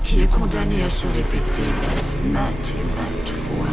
qui est condamné à se répéter maintes et maintes fois.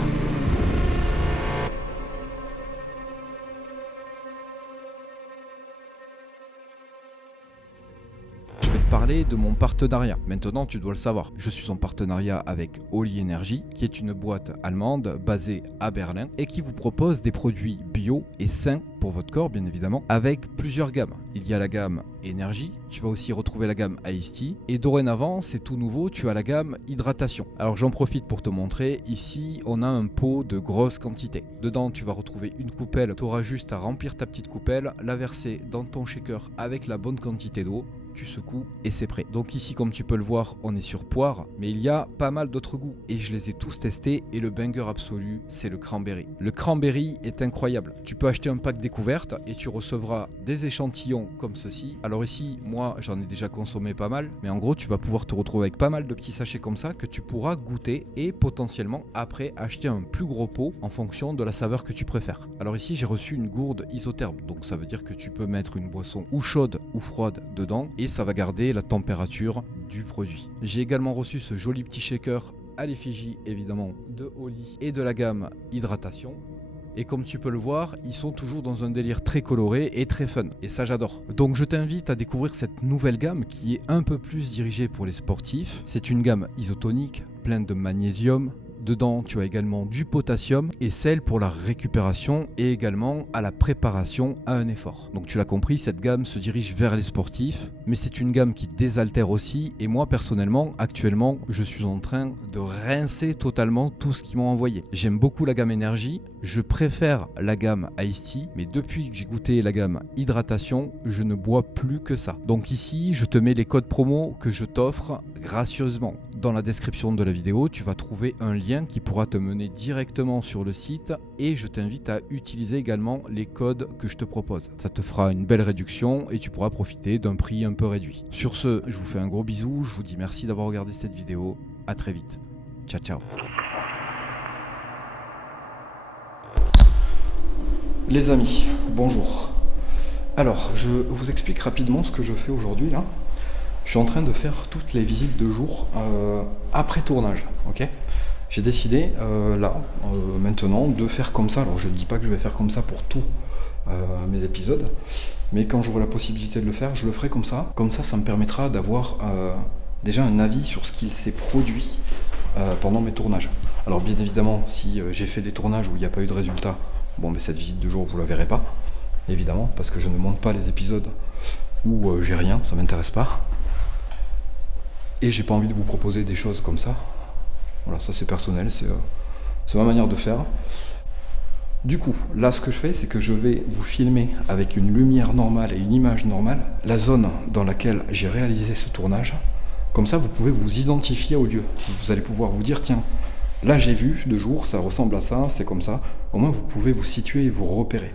Je vais te parler de mon partenariat. Maintenant, tu dois le savoir. Je suis en partenariat avec Oli Energy, qui est une boîte allemande basée à Berlin et qui vous propose des produits bio et sains pour votre corps, bien évidemment, avec plusieurs gammes. Il y a la gamme Energy, tu vas aussi retrouver la gamme Iced Tea et dorénavant, c'est tout nouveau, tu as la gamme Hydratation. Alors j'en profite pour te montrer. Ici, on a un pot de grosse quantité. Dedans, tu vas retrouver une coupelle. Tu auras juste à remplir ta petite coupelle, la verser dans ton shaker avec la bonne quantité d'eau. Tu secoues et c'est prêt. Donc ici, comme tu peux le voir, on est sur poire, mais il y a pas mal d'autres goûts et je les ai tous testés et le banger absolu, c'est le cranberry. Le cranberry est incroyable. Tu peux acheter un pack découverte et tu recevras des échantillons comme ceci. Alors ici, moi, j'en ai déjà consommé pas mal, mais en gros, tu vas pouvoir te retrouver avec pas mal de petits sachets comme ça que tu pourras goûter et potentiellement après acheter un plus gros pot en fonction de la saveur que tu préfères. Alors ici, j'ai reçu une gourde isotherme, donc ça veut dire que tu peux mettre une boisson ou chaude ou froide dedans et ça va garder la température du produit. J'ai également reçu ce joli petit shaker à l'effigie évidemment de Oli et de la gamme Hydratation. Et comme tu peux le voir, ils sont toujours dans un délire très coloré et très fun. Et ça, j'adore. Donc je t'invite à découvrir cette nouvelle gamme qui est un peu plus dirigée pour les sportifs. C'est une gamme isotonique, pleine de magnésium. Dedans, tu as également du potassium et celle pour la récupération et également à la préparation à un effort. Donc tu l'as compris, cette gamme se dirige vers les sportifs, mais c'est une gamme qui désaltère aussi. Et moi, personnellement, actuellement, je suis en train de rincer totalement tout ce qu'ils m'ont envoyé. J'aime beaucoup la gamme énergie, je préfère la gamme Iced Tea, mais depuis que j'ai goûté la gamme Hydratation, je ne bois plus que ça. Donc ici, je te mets les codes promo que je t'offre gracieusement. Dans la description de la vidéo, tu vas trouver un lien qui pourra te mener directement sur le site et je t'invite à utiliser également les codes que je te propose. Ça te fera une belle réduction et tu pourras profiter d'un prix un peu réduit. Sur ce, je vous fais un gros bisou, je vous dis merci d'avoir regardé cette vidéo, à très vite. Ciao ciao. Les amis, bonjour. Alors, je vous explique rapidement ce que je fais aujourd'hui là. Je suis en train de faire toutes les visites de jour après tournage, ok ? J'ai décidé maintenant de faire comme ça. Alors je ne dis pas que je vais faire comme ça pour tous mes épisodes, mais quand j'aurai la possibilité de le faire, je le ferai comme ça. Comme ça, ça me permettra d'avoir déjà un avis sur ce qu'il s'est produit pendant mes tournages. Alors bien évidemment, si j'ai fait des tournages où il n'y a pas eu de résultat, bon, mais cette visite de jour, vous la verrez pas, évidemment, parce que je ne monte pas les épisodes où j'ai rien, ça m'intéresse pas. Et j'ai pas envie de vous proposer des choses comme ça. Voilà, ça c'est personnel, c'est ma manière de faire. Du coup, là ce que je fais, c'est que je vais vous filmer avec une lumière normale et une image normale la zone dans laquelle j'ai réalisé ce tournage. Comme ça, vous pouvez vous identifier au lieu. Vous allez pouvoir vous dire, tiens, là j'ai vu de jour, ça ressemble à ça, c'est comme ça. Au moins vous pouvez vous situer et vous repérer.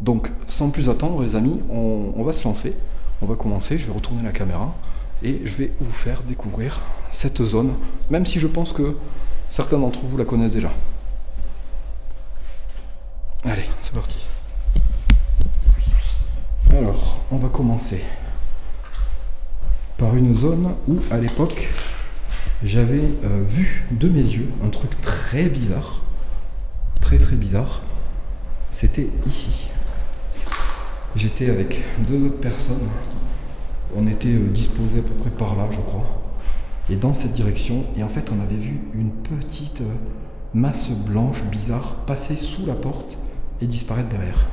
Donc, sans plus attendre les amis, on va se lancer. On va commencer, je vais retourner la caméra et je vais vous faire découvrir cette zone, même si je pense que certains d'entre vous la connaissent déjà. Allez, c'est parti. Alors, on va commencer par une zone où, à l'époque, j'avais vu de mes yeux un truc très bizarre, très bizarre. C'était ici. J'étais avec deux autres personnes. On était disposés à peu près par là, je crois. Et dans cette direction. Et en fait, on avait vu une petite masse blanche bizarre passer sous la porte et disparaître derrière.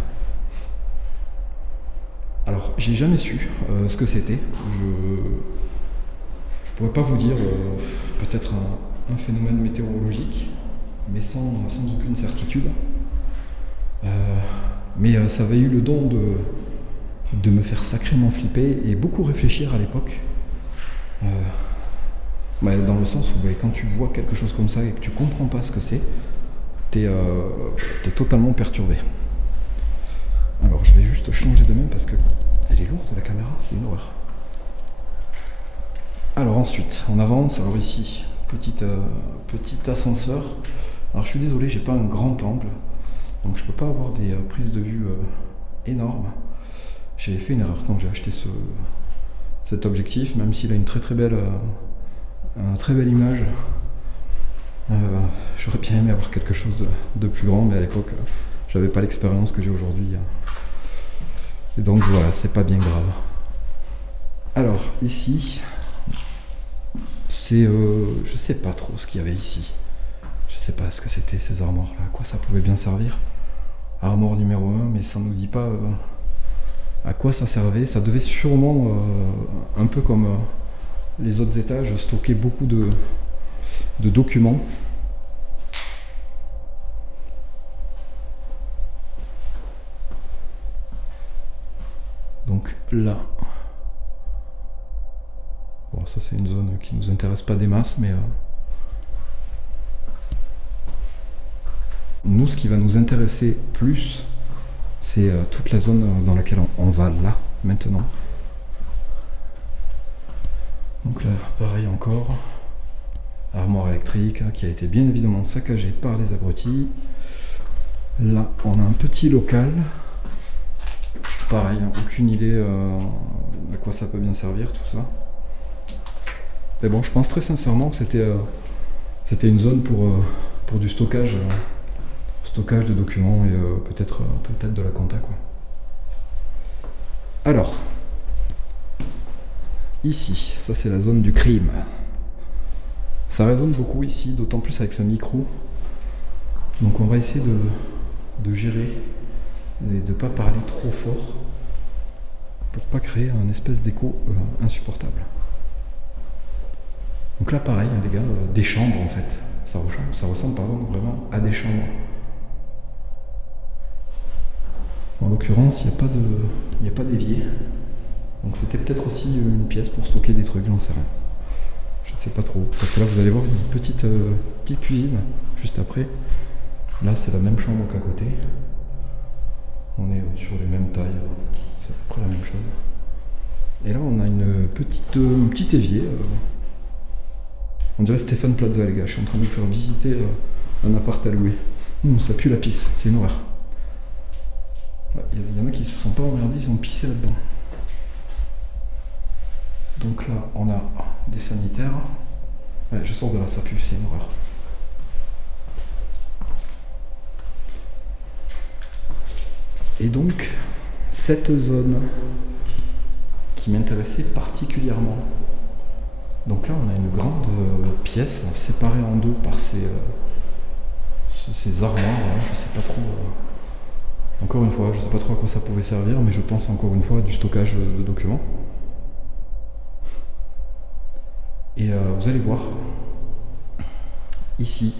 Alors, j'ai jamais su ce que c'était. Je pourrais pas vous dire, peut-être un phénomène météorologique, mais sans aucune certitude. Mais ça avait eu le don de me faire sacrément flipper et beaucoup réfléchir à l'époque. Dans le sens où quand tu vois quelque chose comme ça et que tu comprends pas ce que c'est, t'es totalement perturbé. Alors je vais juste changer de main parce que elle est lourde la caméra, c'est une horreur. Alors ensuite, on avance. Alors ici, petit ascenseur. Alors je suis désolé, j'ai pas un grand angle. Donc je peux pas avoir des prises de vue énormes. J'ai fait une erreur quand j'ai acheté cet objectif, même s'il a une très belle image. J'aurais bien aimé avoir quelque chose de plus grand, mais à l'époque, j'avais pas l'expérience que j'ai aujourd'hui. Et donc voilà, c'est pas bien grave. Alors ici, c'est, je sais pas trop ce qu'il y avait ici. Je sais pas ce que c'était ces armoires là, à quoi ça pouvait bien servir. Armoire numéro 1, mais ça nous dit pas à quoi ça servait. Ça devait sûrement, un peu comme les autres étages, stocker beaucoup de documents. Donc là, bon, ça c'est une zone qui nous intéresse pas des masses, mais nous, ce qui va nous intéresser plus, c'est toute la zone dans laquelle on va là, maintenant. Donc là, pareil encore, armoire électrique qui a été bien évidemment saccagée par les abrutis. Là, on a un petit local. Pareil, aucune idée à quoi ça peut bien servir tout ça. Mais bon, je pense très sincèrement que c'était une zone pour du stockage de documents et peut-être de la compta quoi. Alors, ici, ça c'est la zone du crime. Ça résonne beaucoup ici, d'autant plus avec ce micro. Donc on va essayer de gérer et de ne pas parler trop fort pour pas créer un espèce d'écho insupportable. Donc là pareil les gars, des chambres en fait. Ça ressemble vraiment à des chambres. En l'occurrence, il n'y a pas d'évier. Donc c'était peut-être aussi une pièce pour stocker des trucs, j'en sais rien. Je sais pas trop. Parce que là vous allez voir une petite cuisine juste après. Là c'est la même chambre qu'à côté. On est sur les mêmes tailles, c'est à peu près la même chose. Et là on a un petit évier. On dirait Stéphane Plaza les gars, je suis en train de vous faire visiter un appart à louer. Ça pue la pisse, c'est une horreur. Il y en a qui se sont pas emmerdés, ils ont pissé là-dedans. Donc là on a des sanitaires. Ouais, je sors de là, ça pue, c'est une horreur. Et donc, cette zone qui m'intéressait particulièrement. Donc là, on a une grande pièce séparée en deux par ces armoires. Je sais pas trop. Encore une fois, je sais pas trop à quoi ça pouvait servir, mais je pense encore une fois à du stockage de documents. Et vous allez voir, ici,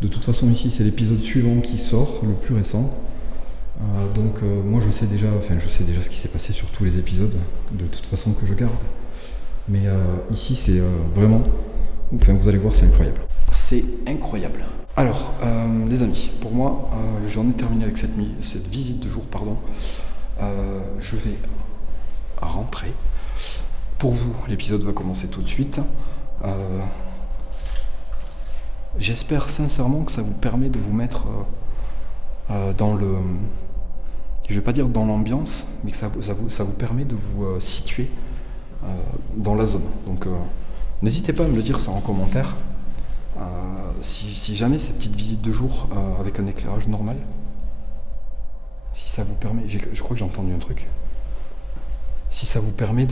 de toute façon ici c'est l'épisode suivant qui sort, le plus récent. Donc moi je sais déjà ce qui s'est passé sur tous les épisodes, de toute façon que je garde. Mais ici c'est vraiment, vous allez voir, c'est incroyable. C'est incroyable. Alors les amis, pour moi j'en ai terminé avec cette visite de jour, pardon. Je vais rentrer. Pour vous, l'épisode va commencer tout de suite. J'espère sincèrement que ça vous permet de vous mettre dans le... Je vais pas dire dans l'ambiance, mais que ça vous permet de vous situer dans la zone. Donc n'hésitez pas à me le dire ça en commentaire. Si jamais cette petite visite de jour avec un éclairage normal, si ça vous permet... Je crois que j'ai entendu un truc. Si ça vous permet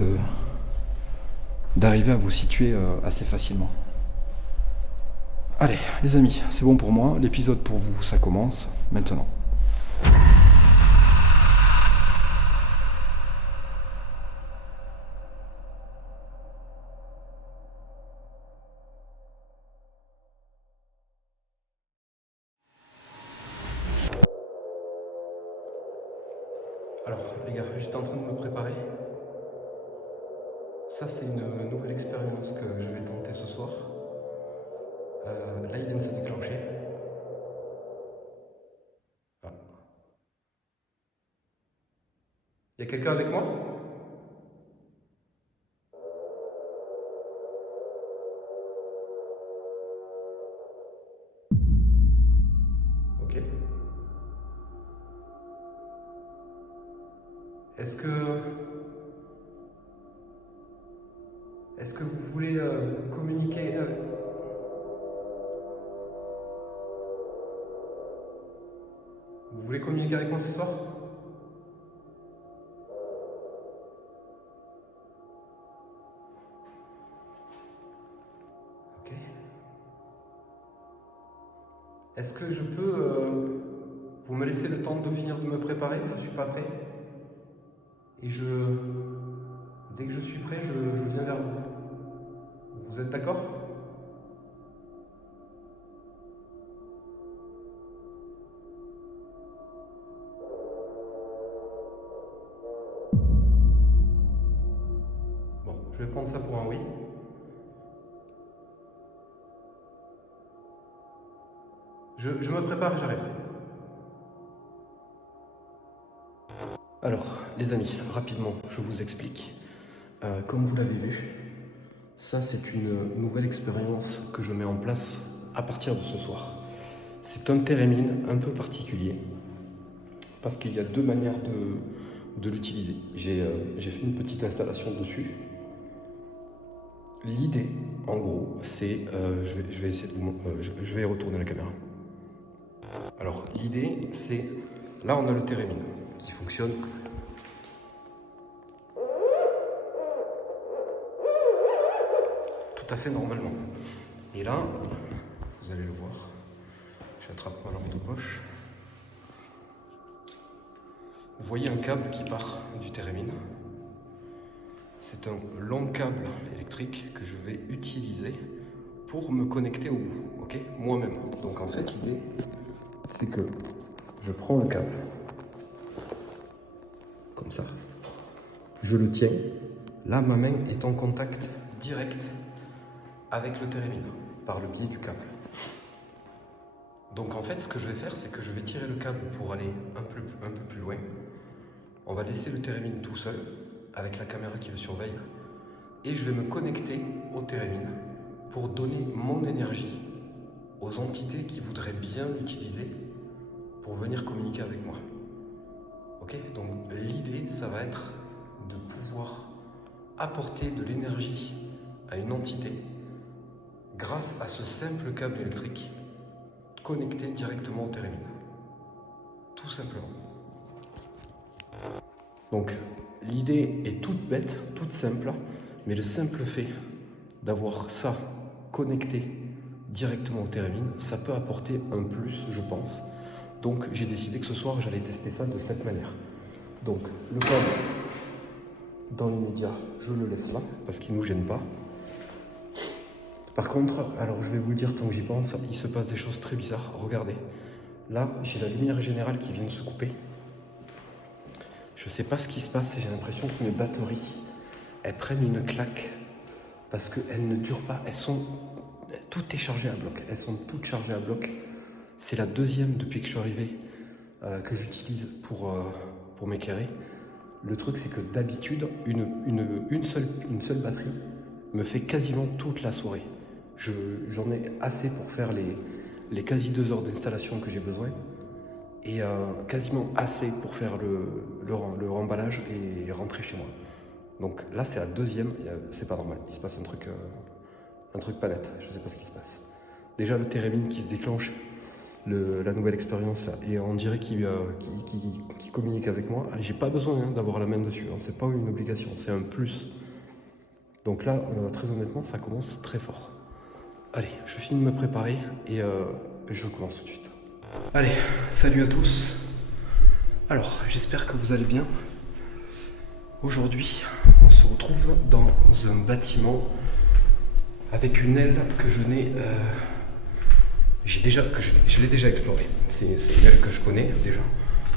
d'arriver à vous situer assez facilement. Allez, les amis, c'est bon pour moi. L'épisode pour vous, ça commence maintenant. Alors, les gars, j'étais en train de me préparer. Ça, c'est une nouvelle expérience que je vais tenter ce soir. Là, il vient de se déclencher. Ah. Il y a quelqu'un avec moi ? Ok. Est-ce que Est-ce que vous voulez communiquer Vous voulez communiquer avec moi ce soir? Ok. Est-ce que je peux vous me laisser le temps de finir de me préparer? Je suis pas prêt. Et dès que je suis prêt, je viens vers vous. Vous êtes d'accord? Bon, je vais prendre ça pour un oui. Je me prépare et j'arrive. Alors, les amis, rapidement, je vous explique. Comme vous l'avez vu, ça c'est une nouvelle expérience que je mets en place à partir de ce soir. C'est un térémine un peu particulier parce qu'il y a deux manières de l'utiliser. J'ai fait une petite installation dessus. L'idée, en gros, c'est... je vais essayer de... je vais retourner la caméra. Alors, l'idée, c'est... Là, on a le térémine qui fonctionne. Tout à fait normalement. Et là, vous allez le voir, j'attrape ma lampe de poche. Vous voyez un câble qui part du térémine. C'est un long câble électrique que je vais utiliser pour me connecter au bout, ok, moi-même. Donc en fait, l'idée, c'est que je prends le câble, comme ça, je le tiens. Là, ma main est en contact direct avec le térémine, par le biais du câble. Donc en fait, ce que je vais faire, c'est que je vais tirer le câble pour aller un peu plus loin. On va laisser le térémine tout seul, avec la caméra qui le surveille, et je vais me connecter au térémine pour donner mon énergie aux entités qui voudraient bien l'utiliser pour venir communiquer avec moi. Ok? Donc l'idée, ça va être de pouvoir apporter de l'énergie à une entité grâce à ce simple câble électrique connecté directement au térémine. Tout simplement. Donc, l'idée est toute bête, toute simple, mais le simple fait d'avoir ça connecté directement au térémine, ça peut apporter un plus, je pense. Donc, j'ai décidé que ce soir, j'allais tester ça de cette manière. Donc, le câble, dans l'immédiat, je le laisse là, parce qu'il ne nous gêne pas. Par contre, alors je vais vous le dire tant que j'y pense, il se passe des choses très bizarres. Regardez, là j'ai la lumière générale qui vient de se couper. Je sais pas ce qui se passe, j'ai l'impression que mes batteries, elles prennent une claque parce qu'elles ne durent pas, tout est chargé à bloc, elles sont toutes chargées à bloc. C'est la deuxième depuis que je suis arrivé que j'utilise pour m'éclairer. Le truc c'est que d'habitude, une seule batterie me fait quasiment toute la soirée. J'en ai assez pour faire les quasi 2 heures d'installation que j'ai besoin et quasiment assez pour faire le remballage et rentrer chez moi. Donc là c'est la deuxième, c'est pas normal, il se passe un truc pas net, je sais pas ce qui se passe. Déjà le térémine qui se déclenche, la nouvelle expérience là, et on dirait qu'il communique avec moi. J'ai pas besoin d'avoir la main dessus, hein. C'est pas une obligation, c'est un plus. Donc là, très honnêtement, ça commence très fort. Allez, je finis de me préparer et je commence tout de suite. Allez, salut à tous. Alors, j'espère que vous allez bien. Aujourd'hui, on se retrouve dans un bâtiment avec une aile que je n'ai... je l'ai déjà explorée. C'est une aile que je connais déjà,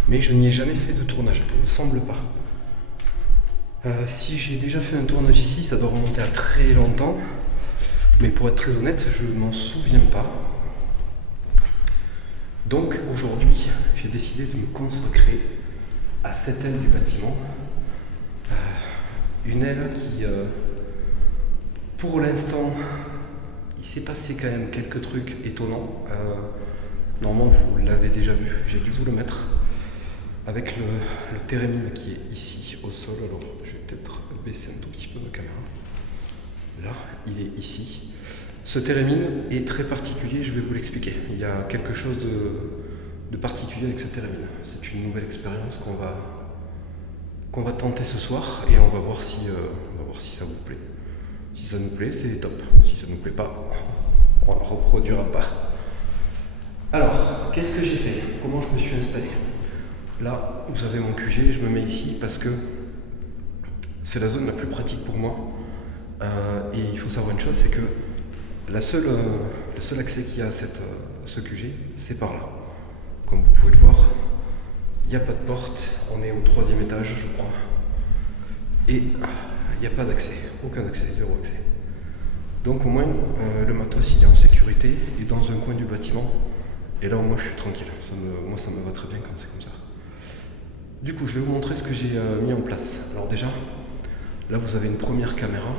mais je n'y ai jamais fait de tournage, il ne me semble pas. Si j'ai déjà fait un tournage ici, ça doit remonter à très longtemps. Mais pour être très honnête, je ne m'en souviens pas. Donc aujourd'hui, j'ai décidé de me consacrer à cette aile du bâtiment. Une aile qui, pour l'instant, il s'est passé quand même quelques trucs étonnants. Normalement, vous l'avez déjà vu, j'ai dû vous le mettre. Avec le térémine qui est ici, au sol. Alors, je vais peut-être baisser un tout petit peu ma caméra. Là, il est ici. Ce térémine est très particulier, je vais vous l'expliquer. Il y a quelque chose de particulier avec ce térémine. C'est une nouvelle expérience qu'on va tenter ce soir et on va voir si ça vous plaît. Si ça nous plaît, c'est top. Si ça nous plaît pas, on ne reproduira pas. Alors, qu'est-ce que j'ai fait? Comment je me suis installé? Là, vous avez mon QG, je me mets ici parce que c'est la zone la plus pratique pour moi. Et il faut savoir une chose, c'est que le seul accès qu'il y a à ce QG, c'est par là. Comme vous pouvez le voir, il n'y a pas de porte, on est au 3e étage, je crois. Et il n'y a pas d'accès, aucun accès, zéro accès. Donc au moins, le matos il est en sécurité et dans un coin du bâtiment. Et là au moins je suis tranquille, moi ça me va très bien quand c'est comme ça. Du coup, je vais vous montrer ce que j'ai mis en place. Alors déjà, là vous avez une première caméra.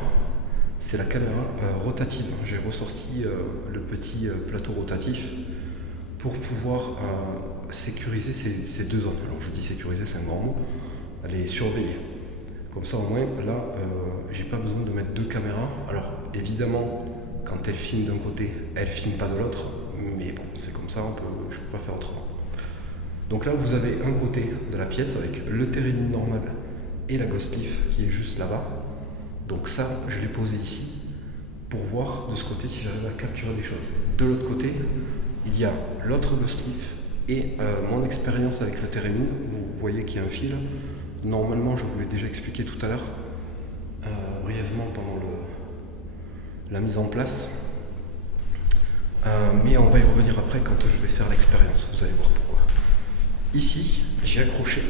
C'est la caméra rotative. J'ai ressorti le petit plateau rotatif pour pouvoir sécuriser ces deux zones. Alors je dis sécuriser, c'est un grand mot. Les surveiller. Comme ça au moins, là, j'ai pas besoin de mettre deux caméras. Alors évidemment, quand elle filme d'un côté, elle filme pas de l'autre. Mais bon, c'est comme ça, je peux pas faire autrement. Donc là, vous avez un côté de la pièce avec le térémine normal et la Ghost Leaf qui est juste là-bas. Donc ça, je l'ai posé ici pour voir de ce côté si j'arrive à capturer des choses. De l'autre côté, il y a l'autre Ghost Leaf et mon expérience avec le térémine. Vous voyez qu'il y a un fil. Normalement, je vous l'ai déjà expliqué tout à l'heure, brièvement pendant la mise en place. Mais on va y revenir après quand je vais faire l'expérience. Vous allez voir pourquoi. Ici, j'ai accroché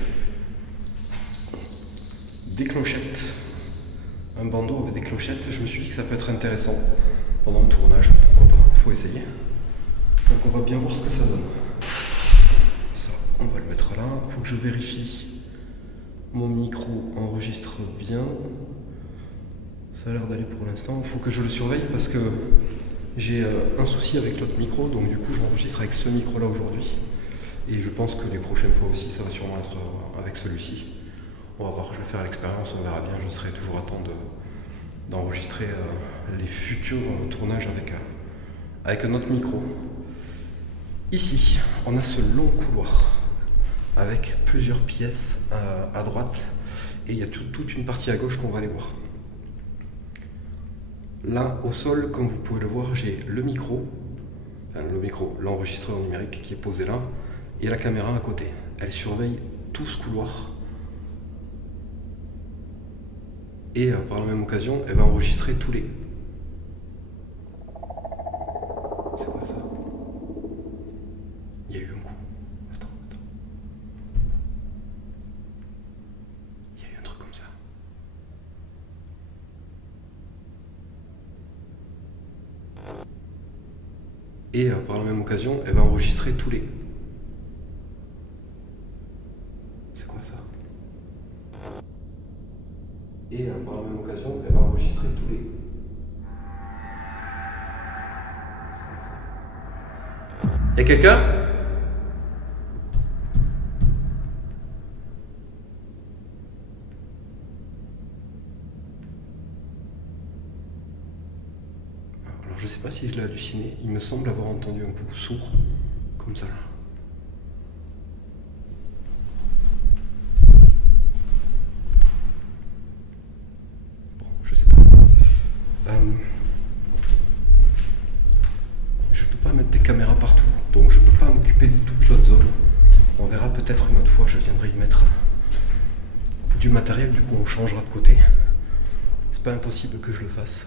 des clochettes. Un bandeau avec des clochettes, je me suis dit que ça peut être intéressant pendant le tournage, pourquoi pas, il faut essayer. Donc on va bien voir ce que ça donne. Ça, on va le mettre là, il faut que je vérifie. Mon micro enregistre bien. Ça a l'air d'aller pour l'instant, il faut que je le surveille parce que j'ai un souci avec l'autre micro, donc du coup j'enregistre avec ce micro là aujourd'hui. Et je pense que les prochaines fois aussi, ça va sûrement être avec celui-ci. On va voir, je vais faire l'expérience, on verra bien, je serai toujours à temps d'enregistrer les futurs tournages avec un autre micro. Ici, on a ce long couloir avec plusieurs pièces à droite et il y a toute une partie à gauche qu'on va aller voir. Là, au sol, comme vous pouvez le voir, j'ai l'enregistreur numérique qui est posé là et la caméra à côté. Elle surveille tout ce couloir. Et par la même occasion, elle va enregistrer tous les... C'est quoi ça? Il y a eu un coup. Attends. Il y a eu un truc comme ça. Et par la même occasion, elle va enregistrer tous les... C'est quoi ça? Et par la même occasion, elle va enregistrer tous les... Y'a quelqu'un? Alors je sais pas si je l'ai halluciné, il me semble avoir entendu un coup sourd, comme ça là. Je peux pas mettre des caméras partout, donc je peux pas m'occuper de toute l'autre zone. On verra peut-être une autre fois, je viendrai y mettre du matériel, du coup on changera de côté. C'est pas impossible que je le fasse.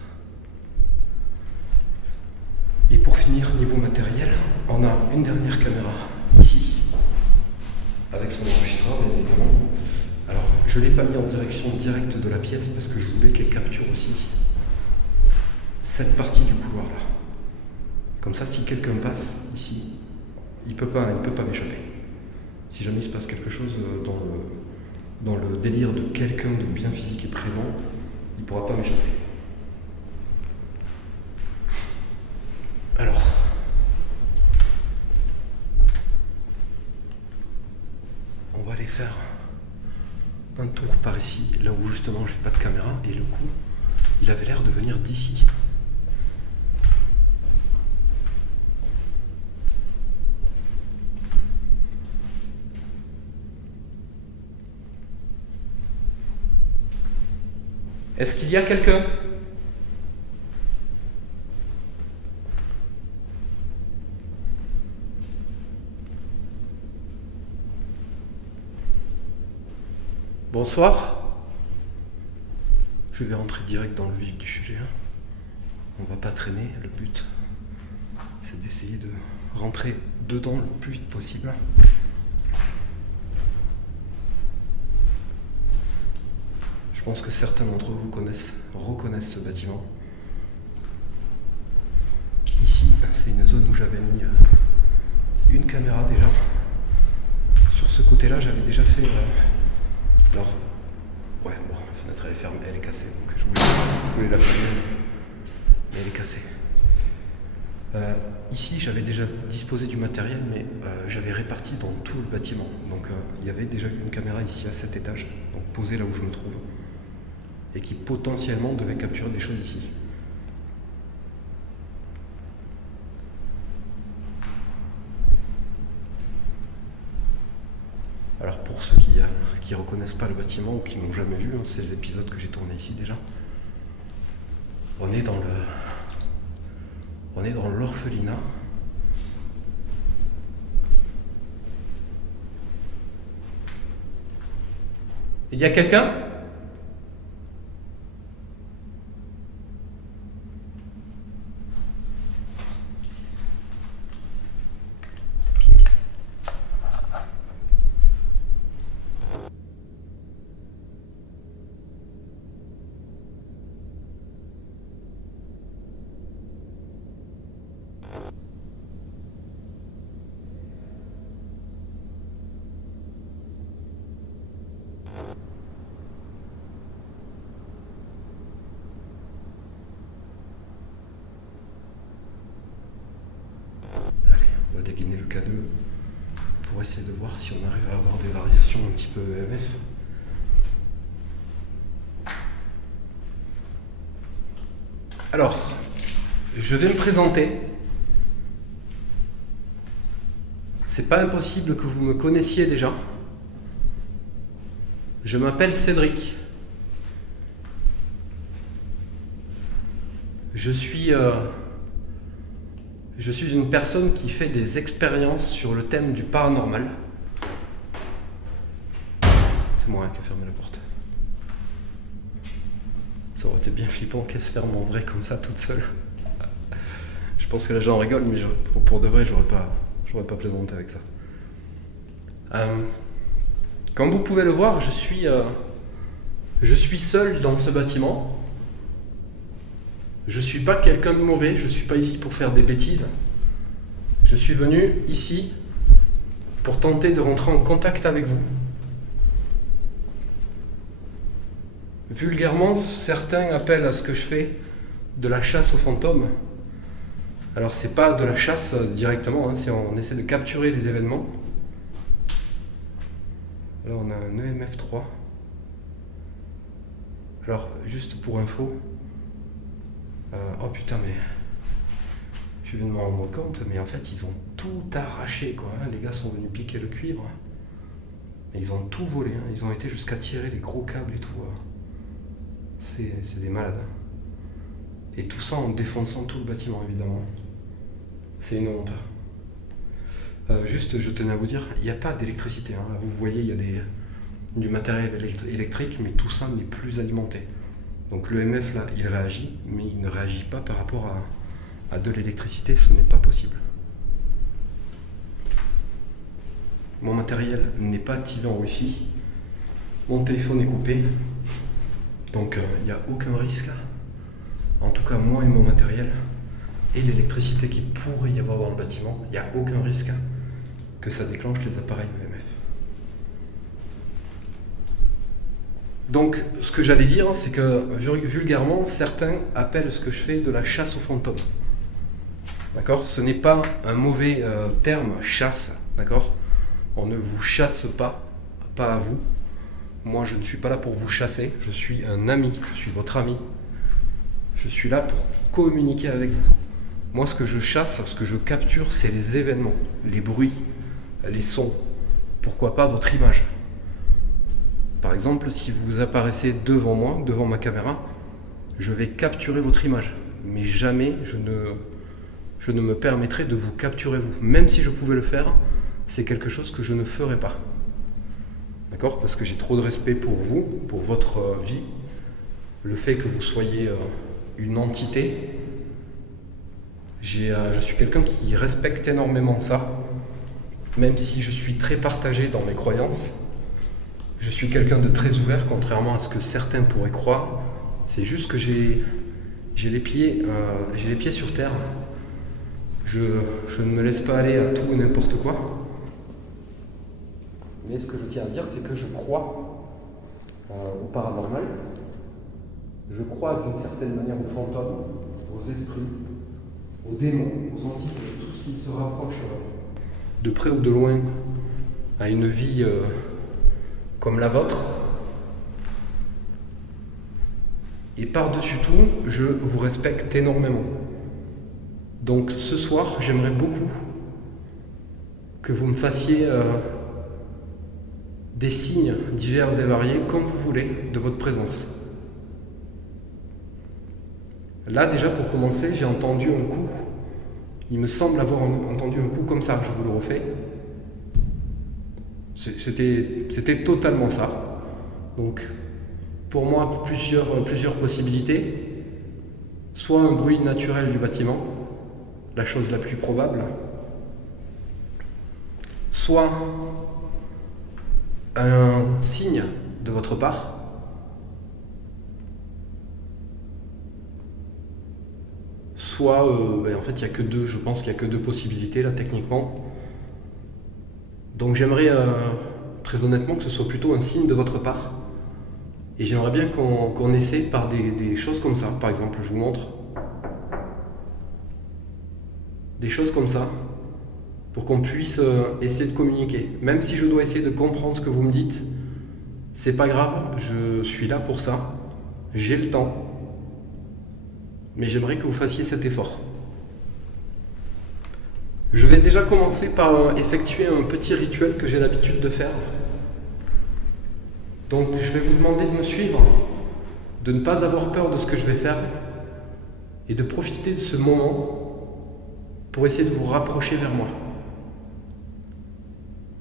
Et pour finir, niveau matériel, on a une dernière caméra ici, avec son enregistreur bien évidemment. Alors je l'ai pas mis en direction directe de la pièce parce que je voulais qu'elle capture aussi cette partie du couloir là. Comme ça, si quelqu'un passe ici, il peut pas m'échapper. Si jamais il se passe quelque chose dans le délire de quelqu'un de bien physique et présent, il pourra pas m'échapper. Alors, on va aller faire un tour par ici, là où justement j'ai pas de caméra, et le coup, Il avait l'air de venir d'ici. Est-ce qu'il y a quelqu'un ? Bonsoir. Je vais rentrer direct dans le vif du sujet. On va pas traîner. Le but, c'est d'essayer de rentrer dedans le plus vite possible. Je pense que certains d'entre vous reconnaissent ce bâtiment. Ici, c'est une zone où j'avais mis une caméra déjà. Sur ce côté-là, j'avais déjà fait... alors, ouais, bon, la fenêtre elle est fermée, elle est cassée, donc je voulais la fermer, mais elle est cassée. Ici, j'avais déjà disposé du matériel, mais j'avais réparti dans tout le bâtiment. Donc, il y avait déjà une caméra ici à cet étage, donc posée là où je me trouve, et qui potentiellement devait capturer des choses ici. Alors pour ceux qui reconnaissent pas le bâtiment ou qui n'ont jamais vu ces épisodes que j'ai tournés ici déjà, on est dans l'orphelinat. Il y a quelqu'un ? On va dégainer le K2 pour essayer de voir si on arrive à avoir des variations un petit peu EMF. Alors, je vais me présenter. C'est pas impossible que vous me connaissiez déjà. Je m'appelle Cédric. Je suis une personne qui fait des expériences sur le thème du paranormal. C'est moi qui ai fermé la porte. Ça aurait été bien flippant qu'elle se ferme en vrai comme ça, toute seule. Je pense que les gens rigolent, mais pour de vrai, j'aurais pas plaisanté avec ça. Comme vous pouvez le voir, je suis seul dans ce bâtiment. Je suis pas quelqu'un de mauvais, je suis pas ici pour faire des bêtises. Je suis venu ici pour tenter de rentrer en contact avec vous. Vulgairement, certains appellent à ce que je fais de la chasse aux fantômes. Alors c'est pas de la chasse directement, c'est on essaie de capturer les événements. Là on a un EMF 3. Alors juste pour info, oh putain mais je viens de me rendre compte, mais en fait ils ont tout arraché quoi. Les gars sont venus piquer le cuivre. Et ils ont tout volé, ils ont été jusqu'à tirer les gros câbles et tout. C'est des malades. Et tout ça en défonçant tout le bâtiment évidemment. C'est une honte. Juste je tenais à vous dire, il n'y a pas d'électricité. Là, vous voyez, il y a du matériel électrique, mais tout ça n'est plus alimenté. Donc le MF là, il réagit, mais il ne réagit pas par rapport à de l'électricité, ce n'est pas possible. Mon matériel n'est pas activé en Wi-Fi, mon téléphone est coupé, donc il n'y a aucun risque, en tout cas moi et mon matériel, et l'électricité qui pourrait y avoir dans le bâtiment, il n'y a aucun risque que ça déclenche les appareils EMF. Donc, ce que j'allais dire, c'est que vulgairement, certains appellent ce que je fais de la chasse aux fantômes. D'accord ? Ce n'est pas un mauvais terme, chasse, d'accord ? On ne vous chasse pas à vous. Moi, je ne suis pas là pour vous chasser, je suis un ami, je suis votre ami. Je suis là pour communiquer avec vous. Moi, ce que je chasse, ce que je capture, c'est les événements, les bruits, les sons. Pourquoi pas votre image. Par exemple, si vous apparaissez devant moi, devant ma caméra, je vais capturer votre image. Mais jamais je ne me permettrai de vous capturer vous. Même si je pouvais le faire, c'est quelque chose que je ne ferai pas. D'accord? Parce que j'ai trop de respect pour vous, pour votre vie. Le fait que vous soyez une entité, je suis quelqu'un qui respecte énormément ça, même si je suis très partagé dans mes croyances. Je suis quelqu'un de très ouvert, contrairement à ce que certains pourraient croire. C'est juste que j'ai les pieds sur terre. Je ne me laisse pas aller à tout et n'importe quoi. Mais ce que je tiens à dire, c'est que je crois au paranormal. Je crois d'une certaine manière aux fantômes, aux esprits, aux démons, aux entités, tout ce qui se rapproche de près ou de loin à une vie comme la vôtre. Et par-dessus tout, je vous respecte énormément. Donc ce soir, j'aimerais beaucoup que vous me fassiez des signes divers et variés, comme vous voulez, de votre présence. Là, déjà, pour commencer, j'ai entendu un coup. Il me semble avoir entendu un coup comme ça, je vous le refais. C'était totalement ça. Donc, pour moi, plusieurs possibilités. Soit un bruit naturel du bâtiment, la chose la plus probable. Soit un signe de votre part. Soit, en fait, il n'y a que deux, je pense qu'il n'y a que deux possibilités là, techniquement. Donc j'aimerais, très honnêtement, que ce soit plutôt un signe de votre part. Et j'aimerais bien qu'on essaie par des choses comme ça. Par exemple, je vous montre. Des choses comme ça. Pour qu'on puisse essayer de communiquer. Même si je dois essayer de comprendre ce que vous me dites, c'est pas grave, je suis là pour ça. J'ai le temps. Mais j'aimerais que vous fassiez cet effort. Je vais déjà commencer par effectuer un petit rituel que j'ai l'habitude de faire. Donc je vais vous demander de me suivre, de ne pas avoir peur de ce que je vais faire et de profiter de ce moment pour essayer de vous rapprocher vers moi.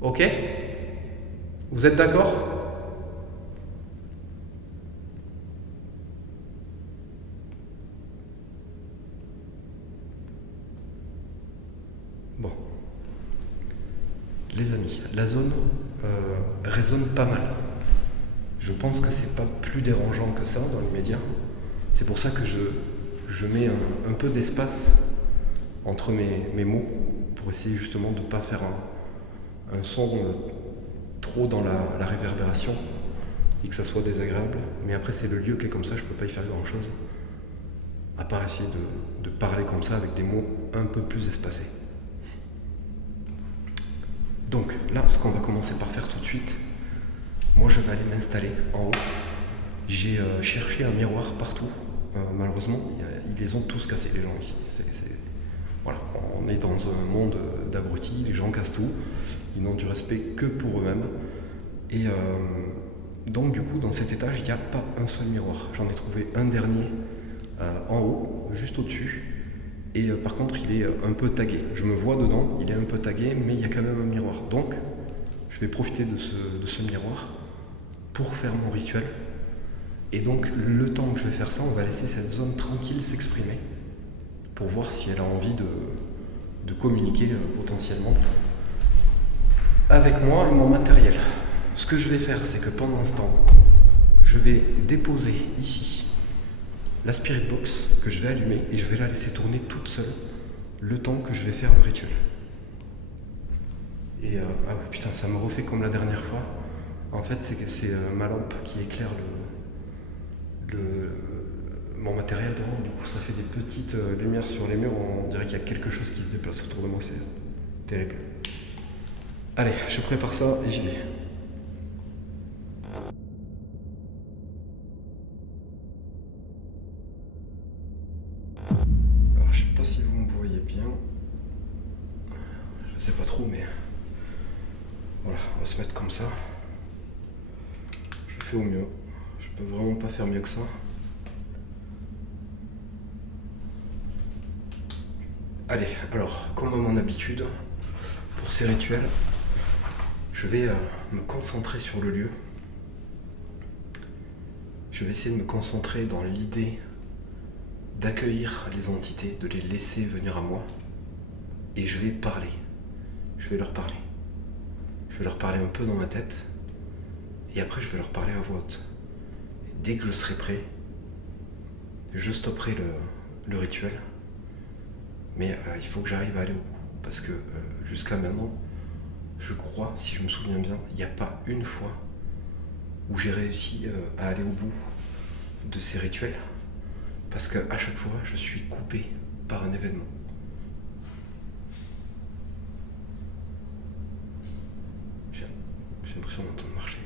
Ok? Vous êtes d'accord? Bon. Les amis, la zone résonne pas mal. Je pense que c'est pas plus dérangeant que ça dans l'immédiat. C'est pour ça que je mets un peu d'espace entre mes mots pour essayer justement de ne pas faire un son trop dans la réverbération et que ça soit désagréable. Mais après, c'est le lieu qui est comme ça, je peux pas y faire grand chose à part essayer de parler comme ça avec des mots un peu plus espacés. Donc là, ce qu'on va commencer par faire tout de suite, moi je vais aller m'installer en haut. J'ai cherché un miroir partout. Malheureusement, ils les ont tous cassés, les gens ici. Voilà, on est dans un monde d'abrutis, les gens cassent tout. Ils n'ont du respect que pour eux-mêmes. Et donc du coup, dans cet étage, il n'y a pas un seul miroir. J'en ai trouvé un dernier en haut, juste au-dessus. Et par contre, il est un peu tagué. Je me vois dedans, il est un peu tagué, mais il y a quand même un miroir. Donc, je vais profiter de ce miroir pour faire mon rituel. Et donc, le temps que je vais faire ça, on va laisser cette zone tranquille s'exprimer pour voir si elle a envie de communiquer potentiellement avec moi et mon matériel. Ce que je vais faire, c'est que pendant ce temps, je vais déposer ici la spirit box que je vais allumer et je vais la laisser tourner toute seule le temps que je vais faire le rituel. Et ah ouais, putain, ça me refait comme la dernière fois. En fait, c'est ma lampe qui éclaire mon matériel dedans. Du coup, ça fait des petites lumières sur les murs. On dirait qu'il y a quelque chose qui se déplace autour de moi. C'est terrible. Allez, je prépare ça et j'y vais. Voilà, on va se mettre comme ça. Je fais au mieux. Je peux vraiment pas faire mieux que ça. Allez, alors, comme à mon habitude, pour ces rituels, je vais me concentrer sur le lieu. Je vais essayer de me concentrer dans l'idée d'accueillir les entités, de les laisser venir à moi. Et je vais parler. Je vais leur parler. Je vais leur parler un peu dans ma tête. Et après, je vais leur parler à voix haute. Et dès que je serai prêt, je stopperai le rituel. Mais il faut que j'arrive à aller au bout. Parce que jusqu'à maintenant, je crois, si je me souviens bien, il n'y a pas une fois où j'ai réussi à aller au bout de ces rituels. Parce qu'à chaque fois, je suis coupé par un événement. J'ai l'impression d'entendre marcher.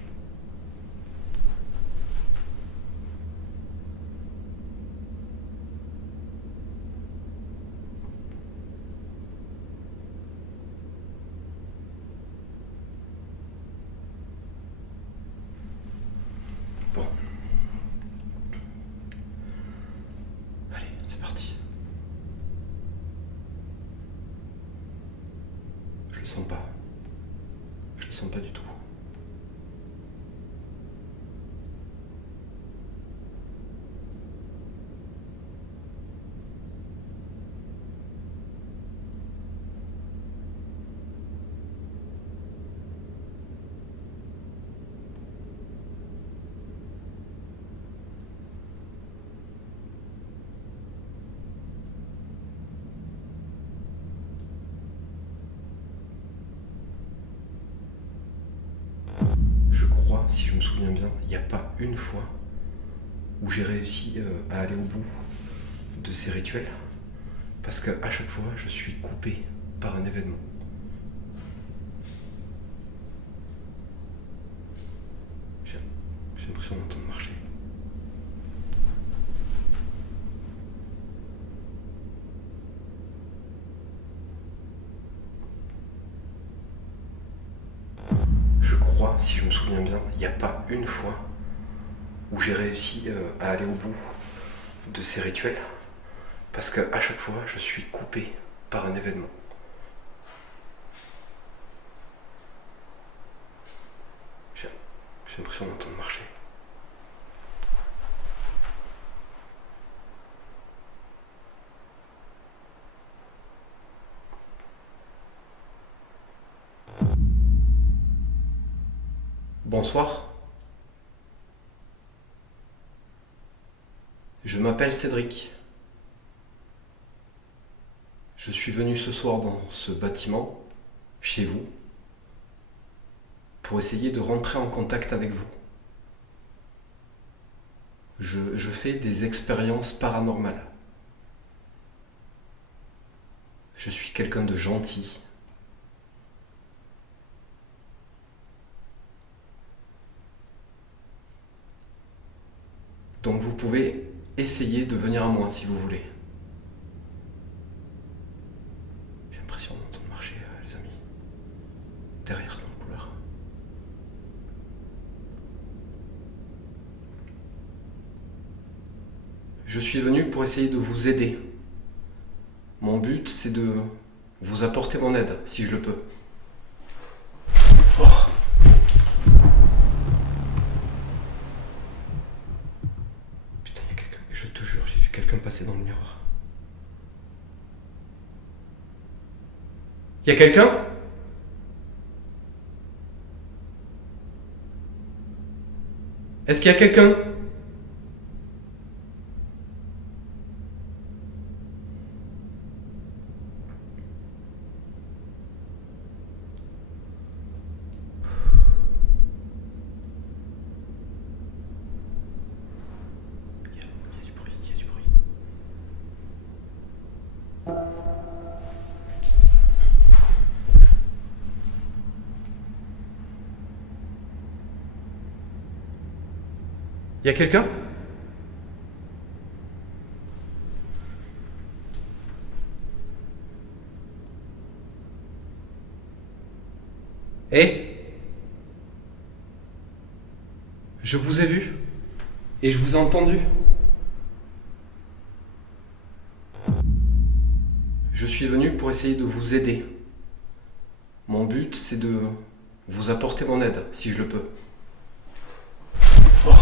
Bon. Allez, c'est parti. Je le sens pas. Je le sens pas du tout. Je crois, si je me souviens bien, il n'y a pas une fois où j'ai réussi à aller au bout de ces rituels. Parce qu'à chaque fois, je suis coupé par un événement. J'ai l'impression d'entendre marcher. Je crois, si je me souviens bien, il n'y a pas une fois où j'ai réussi à aller au bout de ces rituels. Parce qu'à chaque fois, je suis coupé par un événement. J'ai l'impression d'entendre marcher. Bonsoir. Je m'appelle Cédric. Je suis venu ce soir dans ce bâtiment, chez vous, pour essayer de rentrer en contact avec vous. Je fais des expériences paranormales. Je suis quelqu'un de gentil. Donc vous pouvez essayer de venir à moi si vous voulez. J'ai l'impression d'entendre marcher, les amis. Derrière, dans le couloir. Je suis venu pour essayer de vous aider. Mon but, c'est de vous apporter mon aide, si je le peux. Oh. Putain, il y a quelqu'un. Je te jure, j'ai vu quelqu'un passer dans le miroir. Il y a quelqu'un ? Est-ce qu'il y a quelqu'un ? Il y a du bruit, il y a du bruit. Il y a quelqu'un ? Eh ? Je vous ai vu. Et je vous ai entendu. Je suis venu pour essayer de vous aider. Mon but, c'est de vous apporter mon aide, si je le peux. Oh.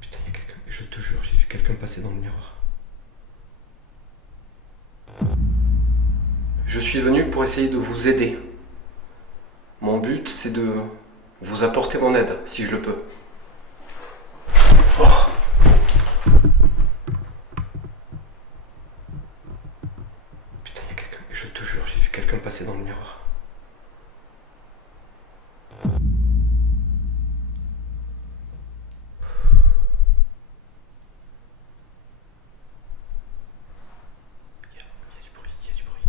Putain, il y a quelqu'un. Je te jure, j'ai vu quelqu'un passer dans le miroir. Je suis venu pour essayer de vous aider. Mon but, c'est de vous apporter mon aide, si je le peux. Oh. Putain, il y a quelqu'un. Je te jure, j'ai vu quelqu'un passer dans le miroir. Il y a du bruit, il y a du bruit.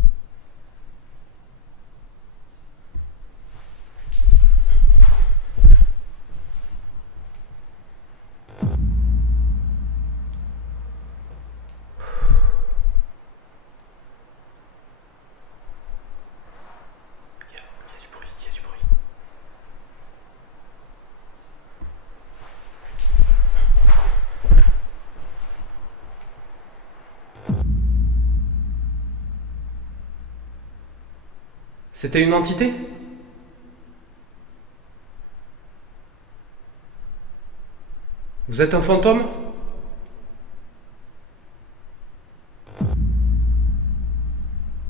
Il y a du bruit, il y a du bruit. C'était une entité? Vous êtes un fantôme?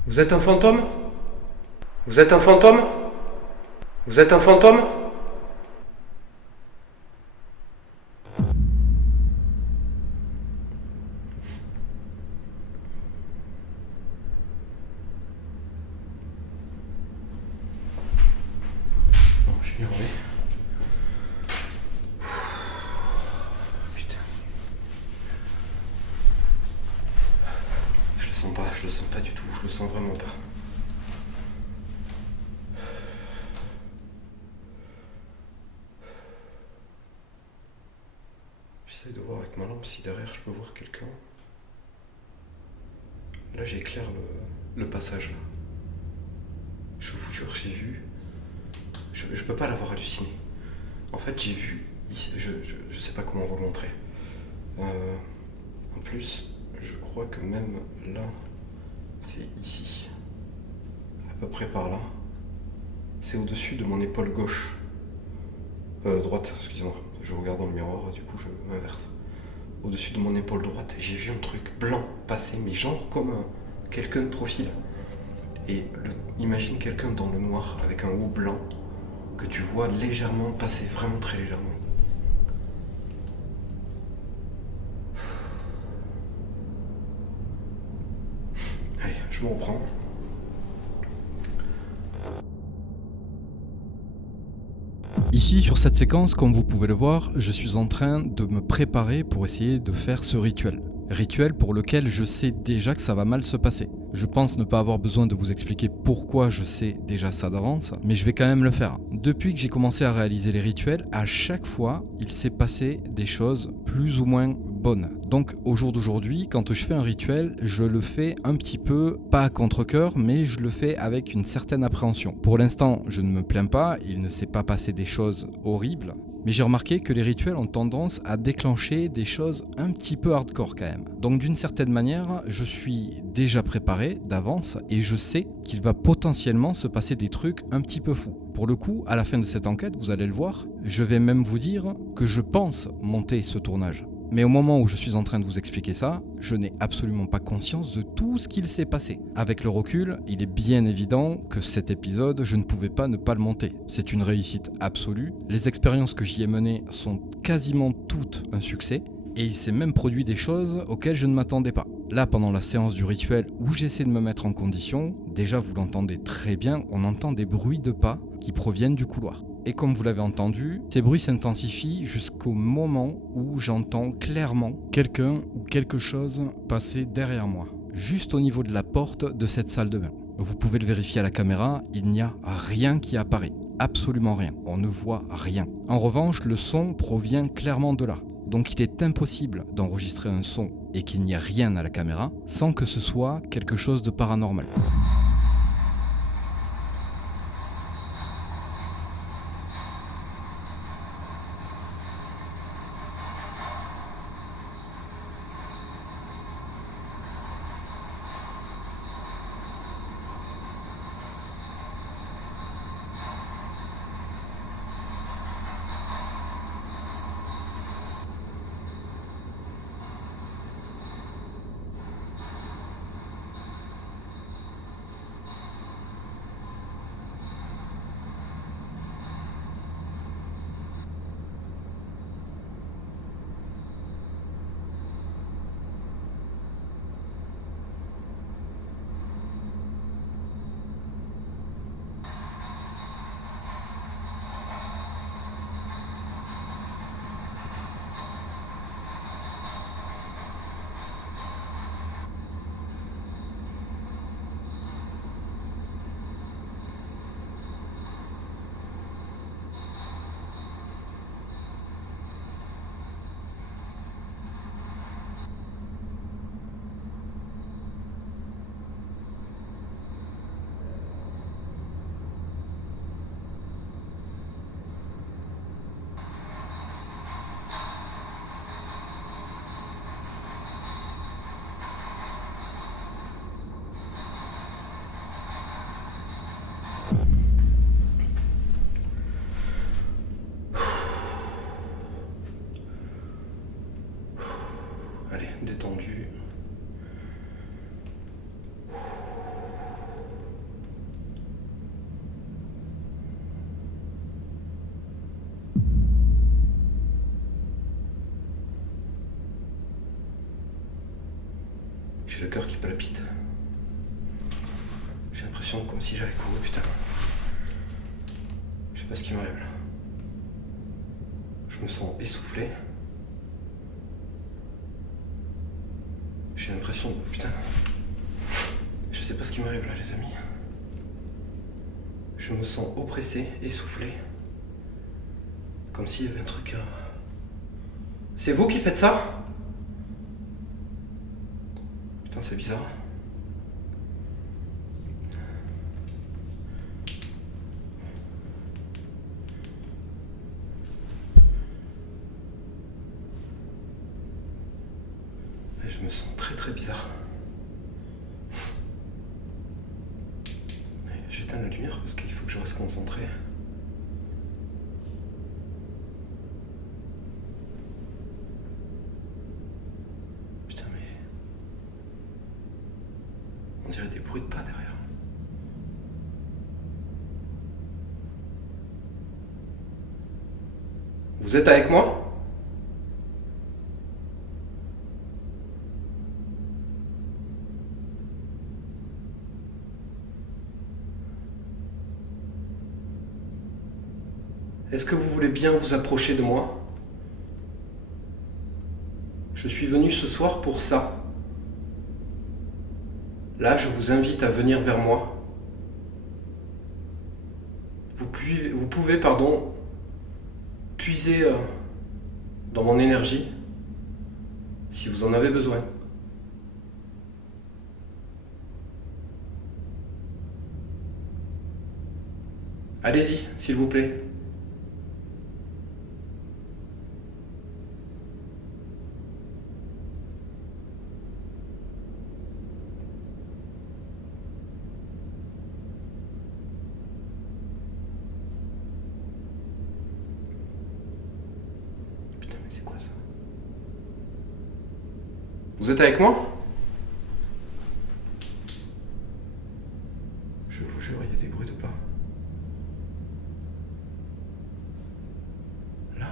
Vous êtes un fantôme? Vous êtes un fantôme? Vous êtes un fantôme? Bon, je suis remis. Putain. Je le sens pas du tout, je le sens vraiment pas. J'essaie de voir avec ma lampe si derrière je peux voir quelqu'un. Là j'éclaire le passage là. Je vous jure, j'ai vu. Je peux pas l'avoir halluciné. En fait j'ai vu. Je sais pas comment vous le montrer. En plus, je crois que même là, c'est ici. À peu près par là. C'est au-dessus de mon épaule gauche. Droite, excusez-moi. Je regarde dans le miroir, du coup je m'inverse. Au-dessus de mon épaule droite, j'ai vu un truc blanc passer, mais genre comme quelqu'un de profil. Et imagine quelqu'un dans le noir avec un haut blanc que tu vois légèrement passer, vraiment très légèrement. Allez, je me reprends. Ici, sur cette séquence, comme vous pouvez le voir, je suis en train de me préparer pour essayer de faire ce rituel. Rituel pour lequel je sais déjà que ça va mal se passer. Je pense ne pas avoir besoin de vous expliquer pourquoi je sais déjà ça d'avance, mais je vais quand même le faire. Depuis que j'ai commencé à réaliser les rituels, à chaque fois, il s'est passé des choses plus ou moins bonnes. Donc au jour d'aujourd'hui, quand je fais un rituel, je le fais un petit peu, pas à contre-cœur, mais je le fais avec une certaine appréhension. Pour l'instant, je ne me plains pas, il ne s'est pas passé des choses horribles, mais j'ai remarqué que les rituels ont tendance à déclencher des choses un petit peu hardcore quand même. Donc d'une certaine manière, je suis déjà préparé d'avance et je sais qu'il va potentiellement se passer des trucs un petit peu fous. Pour le coup, à la fin de cette enquête, vous allez le voir, je vais même vous dire que je pense monter ce tournage. Mais au moment où je suis en train de vous expliquer ça, je n'ai absolument pas conscience de tout ce qu'il s'est passé. Avec le recul, il est bien évident que cet épisode, je ne pouvais pas ne pas le monter. C'est une réussite absolue. Les expériences que j'y ai menées sont quasiment toutes un succès. Et il s'est même produit des choses auxquelles je ne m'attendais pas. Là, pendant la séance du rituel où j'essaie de me mettre en condition, déjà vous l'entendez très bien, on entend des bruits de pas qui proviennent du couloir. Et comme vous l'avez entendu, ces bruits s'intensifient jusqu'au moment où j'entends clairement quelqu'un ou quelque chose passer derrière moi, juste au niveau de la porte de cette salle de bain. Vous pouvez le vérifier à la caméra, il n'y a rien qui apparaît, absolument rien, on ne voit rien. En revanche, le son provient clairement de là. Donc il est impossible d'enregistrer un son et qu'il n'y ait rien à la caméra sans que ce soit quelque chose de paranormal. J'ai le cœur qui palpite. J'ai l'impression comme si j'avais couru, putain. Je sais pas ce qui m'arrive là. Je me sens essoufflé. J'ai l'impression de... Putain. Je sais pas ce qui m'arrive là, les amis. Je me sens oppressé, essoufflé. Comme s'il y avait un truc... C'est vous qui faites ça? Putain, c'est bizarre. Je me sens très très bizarre. J'éteins la lumière parce qu'il faut que je reste concentré. Putain mais... On dirait des bruits de pas derrière. Vous êtes avec moi ? Est-ce que vous voulez bien vous approcher de moi? Je suis venu ce soir pour ça. Là, je vous invite à venir vers moi. Vous pouvez, puiser dans mon énergie si vous en avez besoin. Allez-y, s'il vous plaît. Vous êtes avec moi? Je vous jure, il y a des bruits de pas. Là.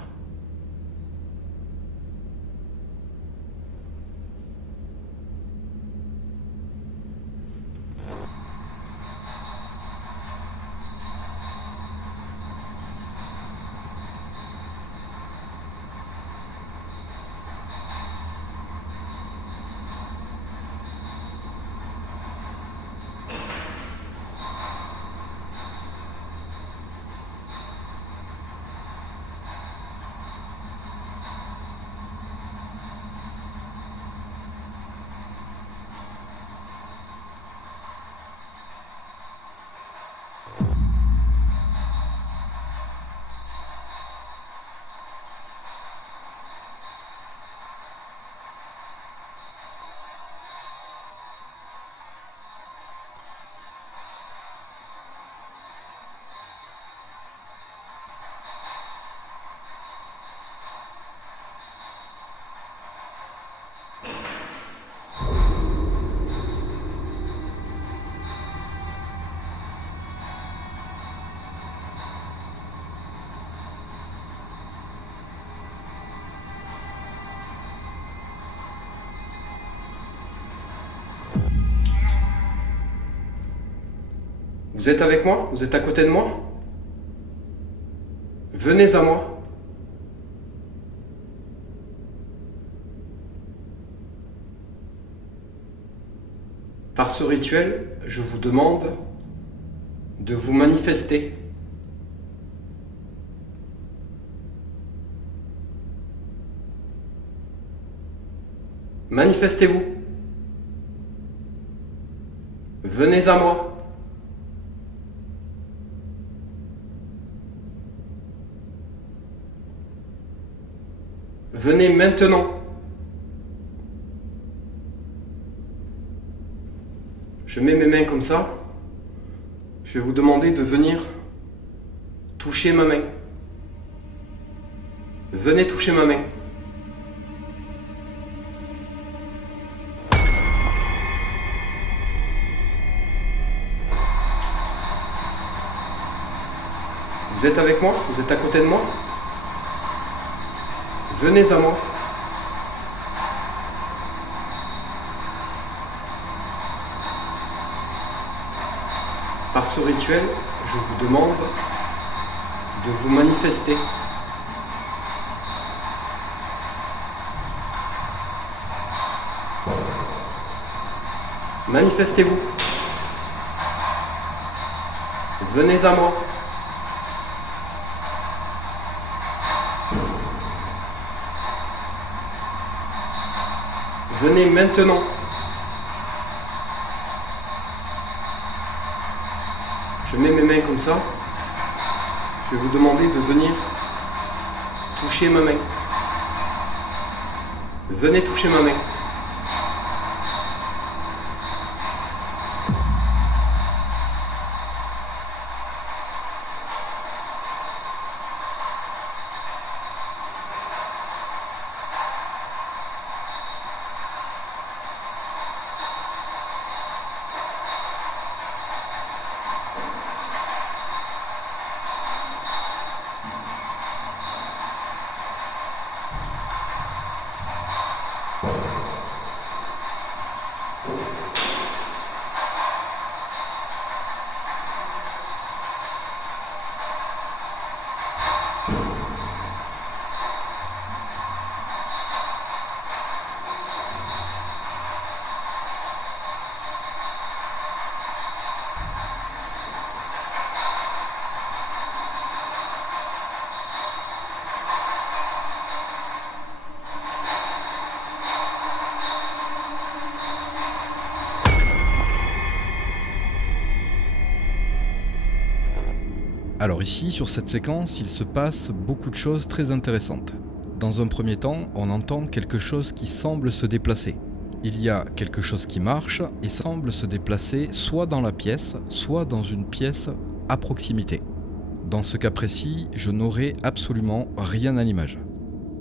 Vous êtes avec moi? Vous êtes à côté de moi? Venez à moi. Par ce rituel, je vous demande de vous manifester. Manifestez-vous. Venez à moi. Venez maintenant. Je mets mes mains comme ça. Je vais vous demander de venir toucher ma main. Venez toucher ma main. Vous êtes avec moi? Vous êtes à côté de moi? Venez à moi. Par ce rituel, je vous demande de vous manifester. Manifestez-vous. Venez à moi. Venez maintenant. Je mets mes mains comme ça. Je vais vous demander de venir toucher ma main. Venez toucher ma main. Alors ici, sur cette séquence, il se passe beaucoup de choses très intéressantes. Dans un premier temps, on entend quelque chose qui semble se déplacer. Il y a quelque chose qui marche et semble se déplacer soit dans la pièce, soit dans une pièce à proximité. Dans ce cas précis, je n'aurai absolument rien à l'image.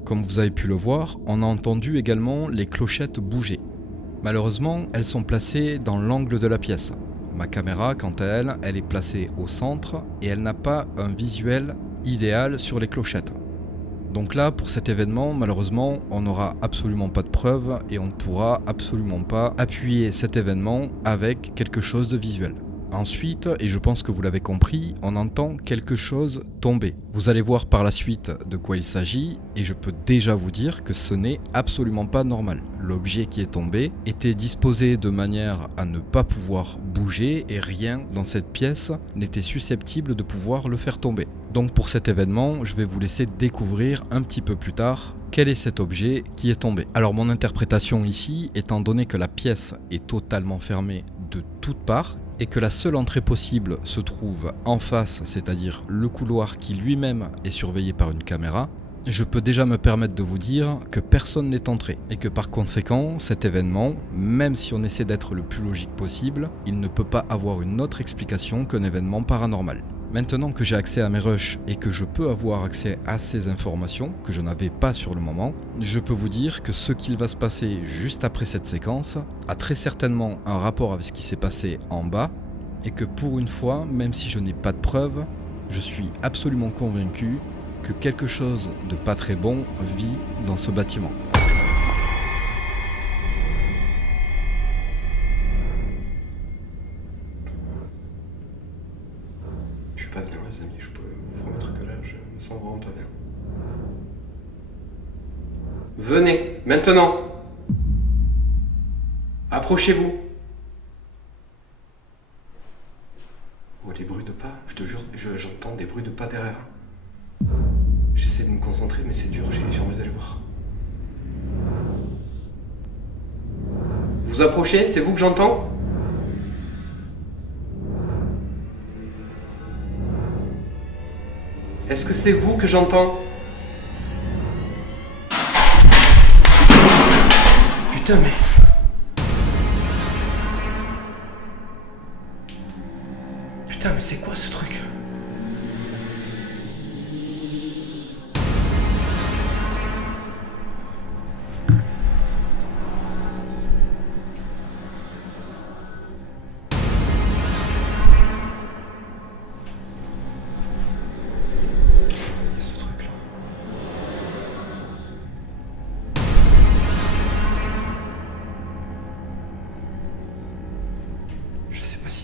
Comme vous avez pu le voir, on a entendu également les clochettes bouger. Malheureusement, elles sont placées dans l'angle de la pièce. Ma caméra, quant à elle, elle est placée au centre et elle n'a pas un visuel idéal sur les clochettes. Donc là, pour cet événement, malheureusement, on n'aura absolument pas de preuves et on ne pourra absolument pas appuyer cet événement avec quelque chose de visuel. Ensuite, et je pense que vous l'avez compris, on entend quelque chose tomber. Vous allez voir par la suite de quoi il s'agit et je peux déjà vous dire que ce n'est absolument pas normal. L'objet qui est tombé était disposé de manière à ne pas pouvoir bouger et rien dans cette pièce n'était susceptible de pouvoir le faire tomber. Donc pour cet événement, je vais vous laisser découvrir un petit peu plus tard quel est cet objet qui est tombé. Alors mon interprétation ici, étant donné que la pièce est totalement fermée de toutes parts, et que la seule entrée possible se trouve en face, c'est-à-dire le couloir qui lui-même est surveillé par une caméra, je peux déjà me permettre de vous dire que personne n'est entré et que par conséquent, cet événement, même si on essaie d'être le plus logique possible, il ne peut pas avoir une autre explication qu'un événement paranormal. Maintenant que j'ai accès à mes rushs et que je peux avoir accès à ces informations que je n'avais pas sur le moment, je peux vous dire que ce qu'il va se passer juste après cette séquence a très certainement un rapport avec ce qui s'est passé en bas et que pour une fois, même si je n'ai pas de preuves, je suis absolument convaincu que quelque chose de pas très bon vit dans ce bâtiment. Je suis pas bien, les amis, je peux vous promettre que là, je me sens vraiment pas bien. Venez, maintenant. Approchez-vous. Oh, des bruits de pas, je te jure, j'entends des bruits de pas derrière. J'essaie de me concentrer, mais c'est dur, j'ai envie d'aller voir. Vous approchez, c'est vous que j'entends ? Est-ce que c'est vous que j'entends ? Putain, mais... Putain, mais c'est quoi ce truc ?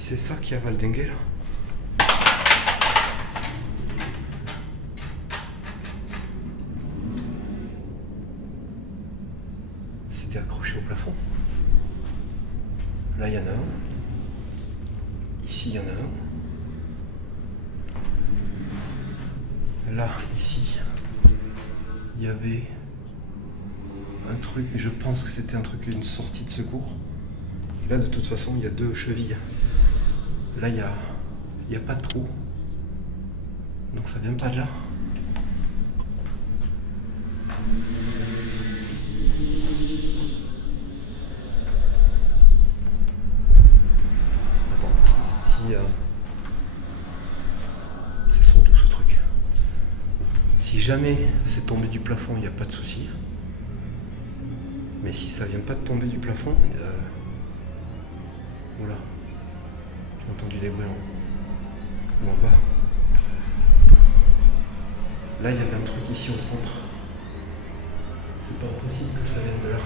C'est ça qui a valdingué là. ici il y en a un. Là, ici, il y avait un truc, mais je pense que c'était un truc, une sortie de secours. Et là, de toute façon, il y a 2 chevilles. Là, il y a pas de trou. Donc ça vient pas de là. Attends, si ça sort d'où ce truc? Si jamais c'est tombé du plafond, il n'y a pas de souci. Mais si ça vient pas de tomber du plafond, oula, j'ai entendu des bruits en bas. Là, il y avait un truc ici au centre. C'est pas possible que ça vienne de là.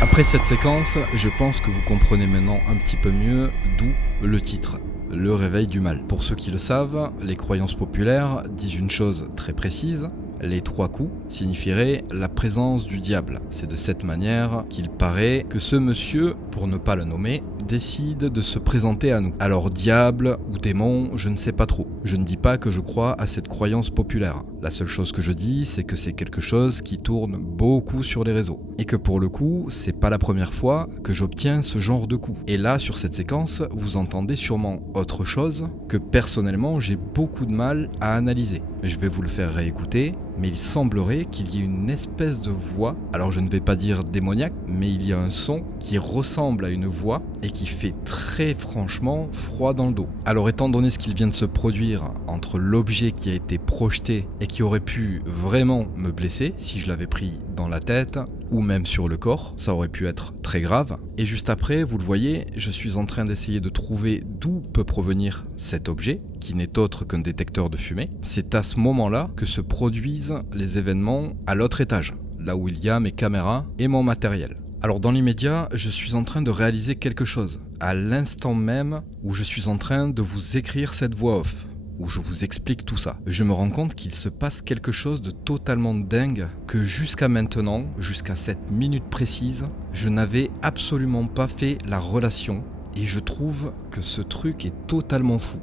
Après cette séquence, je pense que vous comprenez maintenant un petit peu mieux d'où le titre, le réveil du mal. Pour ceux qui le savent, les croyances populaires disent une chose très précise. Les 3 coups signifieraient la présence du diable. C'est de cette manière qu'il paraît que ce monsieur, pour ne pas le nommer, décide de se présenter à nous. Alors diable ou démon, je ne sais pas trop. Je ne dis pas que je crois à cette croyance populaire. La seule chose que je dis, c'est que c'est quelque chose qui tourne beaucoup sur les réseaux. Et que pour le coup, c'est pas la première fois que j'obtiens ce genre de coup. Et là, sur cette séquence, vous entendez sûrement autre chose que personnellement, j'ai beaucoup de mal à analyser. Je vais vous le faire réécouter, mais il semblerait qu'il y ait une espèce de voix, alors je ne vais pas dire démoniaque, mais il y a un son qui ressemble à une voix et qui fait très franchement froid dans le dos. Alors étant donné ce qu'il vient de se produire entre l'objet qui a été projeté et qui aurait pu vraiment me blesser si je l'avais pris dans la tête ou même sur le corps, ça aurait pu être très grave. Et juste après, vous le voyez, je suis en train d'essayer de trouver d'où peut provenir cet objet, qui n'est autre qu'un détecteur de fumée. C'est à ce moment-là que se produisent les événements à l'autre étage, là où il y a mes caméras et mon matériel. Alors dans l'immédiat, je suis en train de réaliser quelque chose, à l'instant même où je suis en train de vous écrire cette voix off, où je vous explique tout ça. Je me rends compte qu'il se passe quelque chose de totalement dingue que jusqu'à maintenant, jusqu'à cette minute précise, je n'avais absolument pas fait la relation et je trouve que ce truc est totalement fou.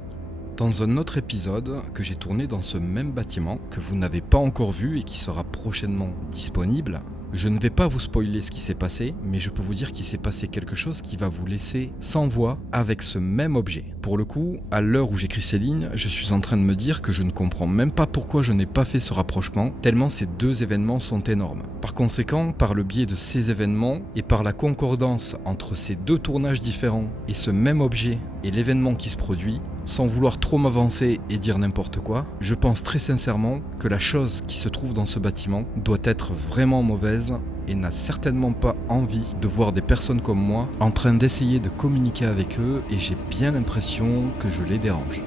Dans un autre épisode que j'ai tourné dans ce même bâtiment, que vous n'avez pas encore vu et qui sera prochainement disponible, je ne vais pas vous spoiler ce qui s'est passé, mais je peux vous dire qu'il s'est passé quelque chose qui va vous laisser sans voix avec ce même objet. Pour le coup, à l'heure où j'écris ces lignes, je suis en train de me dire que je ne comprends même pas pourquoi je n'ai pas fait ce rapprochement, tellement ces 2 événements sont énormes. Par conséquent, par le biais de ces événements et par la concordance entre ces 2 tournages différents et ce même objet et l'événement qui se produit, sans vouloir trop m'avancer et dire n'importe quoi, je pense très sincèrement que la chose qui se trouve dans ce bâtiment doit être vraiment mauvaise et n'a certainement pas envie de voir des personnes comme moi en train d'essayer de communiquer avec eux et j'ai bien l'impression que je les dérange.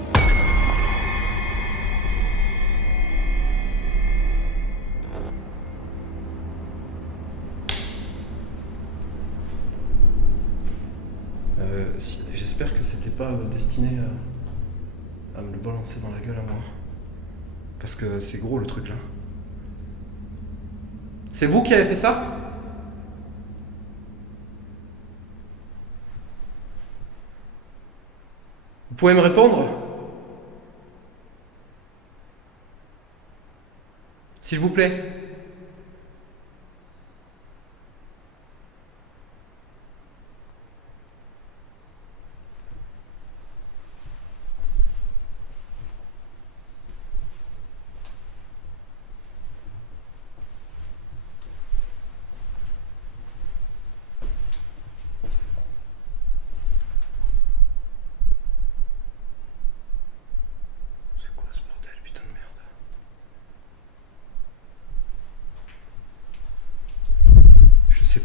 J'espère que c'était pas destiné à me le balancer dans la gueule à moi. Parce que c'est gros le truc là. C'est vous qui avez fait ça ? Vous pouvez me répondre ? S'il vous plaît.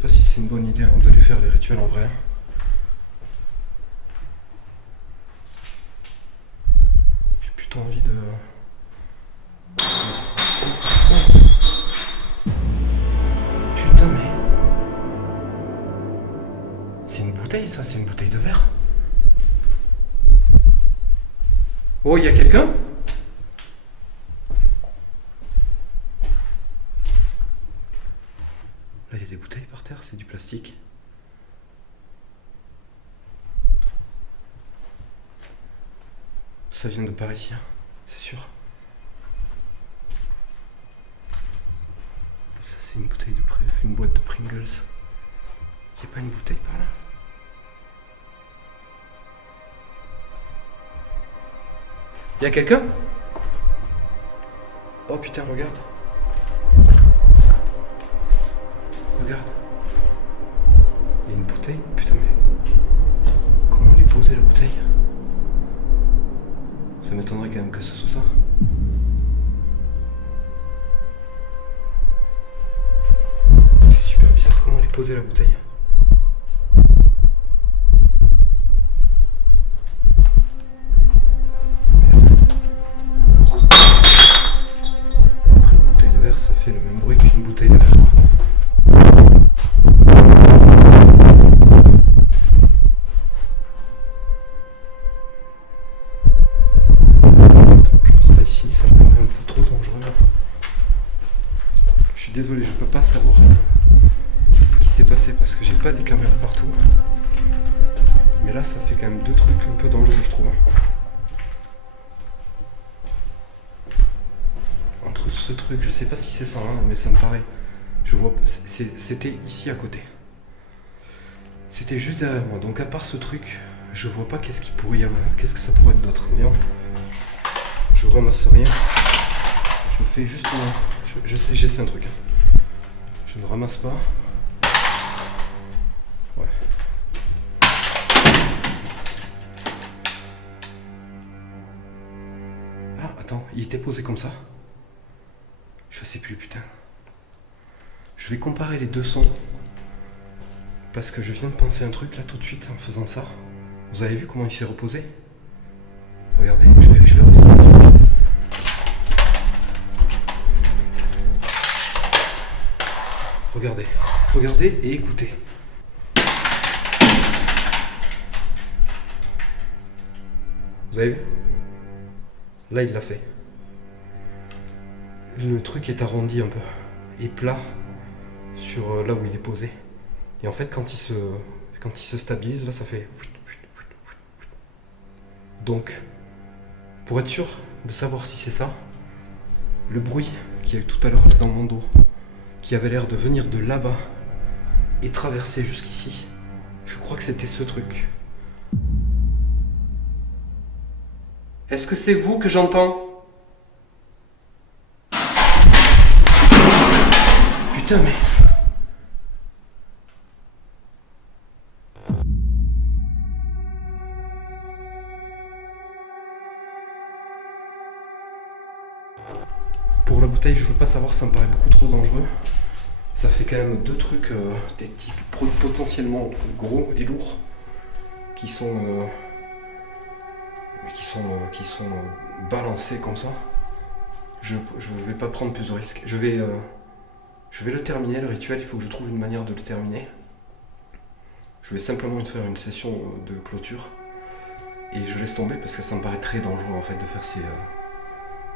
pas si c'est une bonne idée de les faire les rituels en vrai. J'ai plutôt envie de... Putain mais... C'est une bouteille ça, c'est une bouteille de verre. Oh, il y a quelqu'un ? Là, il y a des bouteilles par terre, c'est du plastique. Ça vient de par ici, hein, c'est sûr. Ça, c'est une bouteille de une boîte de Pringles. Il n'y a pas une bouteille par là ? Y'a quelqu'un ? Oh putain, regarde. Regarde. Il y a une bouteille. Putain, mais... Comment elle est posée, la bouteille ? Ça m'étonnerait quand même que ce soit ça. C'est super bizarre comment elle est posée, la bouteille. Ça fait le même bruit qu'une bouteille de verre. Attends, je passe pas ici, ça me paraît un peu trop dangereux là. Je suis désolé, je peux pas savoir ce qui s'est passé parce que j'ai pas des caméras partout. Mais là, ça fait quand même deux trucs un peu dangereux, je trouve. Ce truc, je sais pas si c'est ça, hein, mais ça me paraît. Je vois, c'était ici à côté. C'était juste derrière moi. Donc à part ce truc, je vois pas qu'est-ce qu'il pourrait y avoir. Qu'est-ce que ça pourrait être d'autre. Voyons. Je ramasse rien. Je fais juste j'essaie un truc. Hein. Je ne ramasse pas. Ouais. Ah, attends, il était posé comme ça. Je sais plus, putain. Je vais comparer les deux sons. Parce que je viens de penser un truc là tout de suite en faisant ça. Vous avez vu comment il s'est reposé ? Regardez, je vais refaire un truc. Regardez et écoutez. Vous avez vu ? Là, il l'a fait. Le truc est arrondi un peu et plat sur là où il est posé. Et en fait, quand il se stabilise, là, ça fait... Donc, pour être sûr de savoir si c'est ça, le bruit qu'il y a eu tout à l'heure dans mon dos, qui avait l'air de venir de là-bas et traverser jusqu'ici, je crois que c'était ce truc. Est-ce que c'est vous que j'entends ? Putain, mais... Pour la bouteille, je veux pas savoir, ça me paraît beaucoup trop dangereux. Ça fait quand même deux trucs potentiellement gros et lourds qui sont balancés comme ça. Je vais pas prendre plus de risques. Je vais le terminer, le rituel, il faut que je trouve une manière de le terminer. Je vais simplement faire une session de clôture et je laisse tomber parce que ça me paraît très dangereux en fait de faire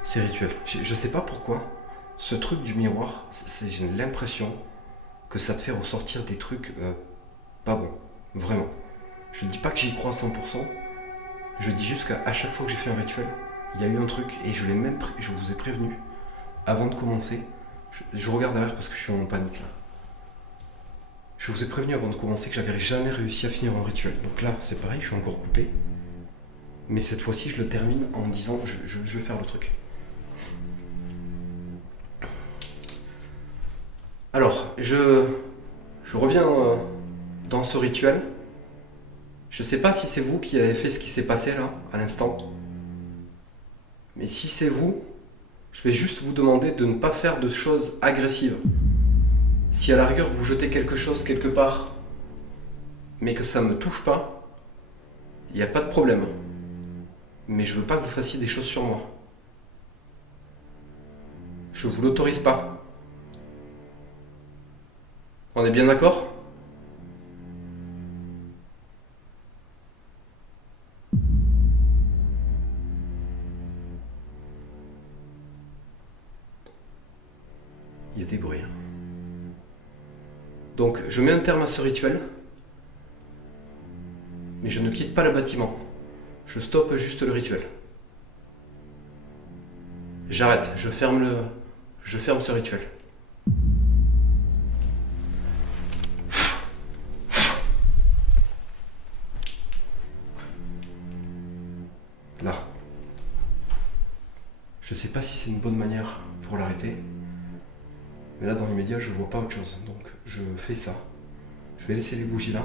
ces rituels. Je sais pas pourquoi, ce truc du miroir, j'ai l'impression que ça te fait ressortir des trucs pas bons, vraiment. Je dis pas que j'y crois à 100%, je dis juste qu'à chaque fois que j'ai fait un rituel, il y a eu un truc et je vous ai prévenu avant de commencer. Je regarde derrière parce que je suis en panique là. Je vous ai prévenu avant de commencer que j'avais jamais réussi à finir un rituel. Donc là, c'est pareil, je suis encore coupé. Mais cette fois-ci, je le termine en me disant je vais faire le truc. Alors, je reviens dans ce rituel. Je sais pas si c'est vous qui avez fait ce qui s'est passé là, à l'instant. Mais si c'est vous, je vais juste vous demander de ne pas faire de choses agressives. Si à la rigueur vous jetez quelque chose quelque part, mais que ça ne me touche pas, il n'y a pas de problème. Mais je veux pas que vous fassiez des choses sur moi. Je vous l'autorise pas. On est bien d'accord ? Il y a des bruits. Donc, je mets un terme à ce rituel, mais je ne quitte pas le bâtiment. Je stoppe juste le rituel. J'arrête, je ferme ce rituel. Là. Je sais pas si c'est une bonne manière pour l'arrêter. Mais là, dans l'immédiat, je vois pas autre chose. Donc, je fais ça. Je vais laisser les bougies là.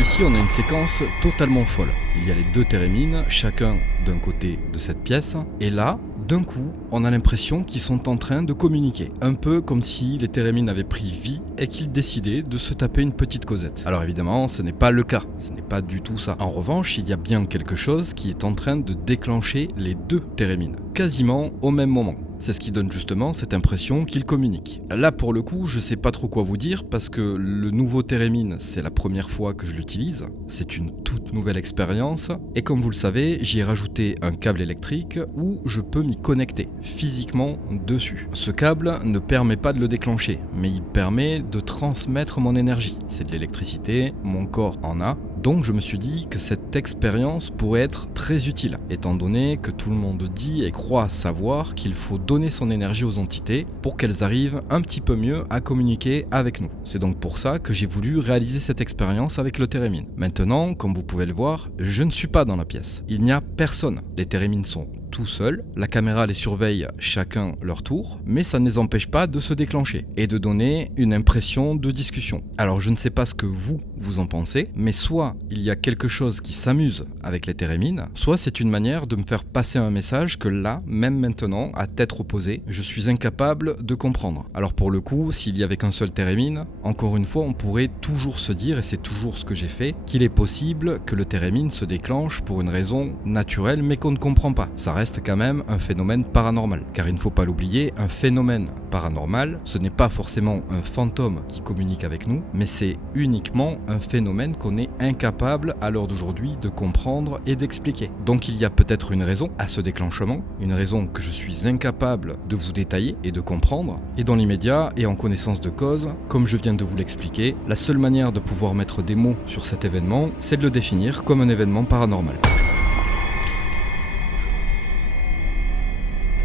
Ici, on a une séquence totalement folle. Il y a les deux térémines, chacun d'un côté de cette pièce. Et là, d'un coup, on a l'impression qu'ils sont en train de communiquer. Un peu comme si les térémines avaient pris vie et qu'ils décidaient de se taper une petite causette. Alors évidemment, ce n'est pas le cas. Ce n'est pas du tout ça. En revanche, il y a bien quelque chose qui est en train de déclencher les deux térémines. Quasiment au même moment. C'est ce qui donne justement cette impression qu'ils communiquent. Là, pour le coup, je sais pas trop quoi vous dire parce que le nouveau térémine, c'est la première fois que je l'utilise. C'est une toute nouvelle expérience. Et comme vous le savez, j'y ai rajouté un câble électrique où je peux m'y connecter physiquement dessus. Ce câble ne permet pas de le déclencher, mais il permet de transmettre mon énergie. C'est de l'électricité, mon corps en a. Donc je me suis dit que cette expérience pourrait être très utile, étant donné que tout le monde dit et croit savoir qu'il faut donner son énergie aux entités pour qu'elles arrivent un petit peu mieux à communiquer avec nous. C'est donc pour ça que j'ai voulu réaliser cette expérience avec le térémine. Maintenant, comme vous pouvez le voir, je ne suis pas dans la pièce. Il n'y a personne. Les térémines sont tout seuls, la caméra les surveille chacun leur tour, mais ça ne les empêche pas de se déclencher et de donner une impression de discussion. Alors je ne sais pas ce que vous en pensez, mais soit il y a quelque chose qui s'amuse avec les térémines, soit c'est une manière de me faire passer un message que là, même maintenant, à tête opposée, je suis incapable de comprendre. Alors pour le coup, s'il y avait qu'un seul térémine, encore une fois, on pourrait toujours se dire, et c'est toujours ce que j'ai fait, qu'il est possible que le térémine se déclenche pour une raison naturelle, mais qu'on ne comprend pas. Ça reste quand même un phénomène paranormal. Car il ne faut pas l'oublier, un phénomène paranormal, ce n'est pas forcément un fantôme qui communique avec nous, mais c'est uniquement un phénomène qu'on est incapable à l'heure d'aujourd'hui de comprendre et d'expliquer. Donc il y a peut-être une raison à ce déclenchement, une raison que je suis incapable de vous détailler et de comprendre. Et dans l'immédiat et en connaissance de cause, comme je viens de vous l'expliquer, la seule manière de pouvoir mettre des mots sur cet événement, c'est de le définir comme un événement paranormal.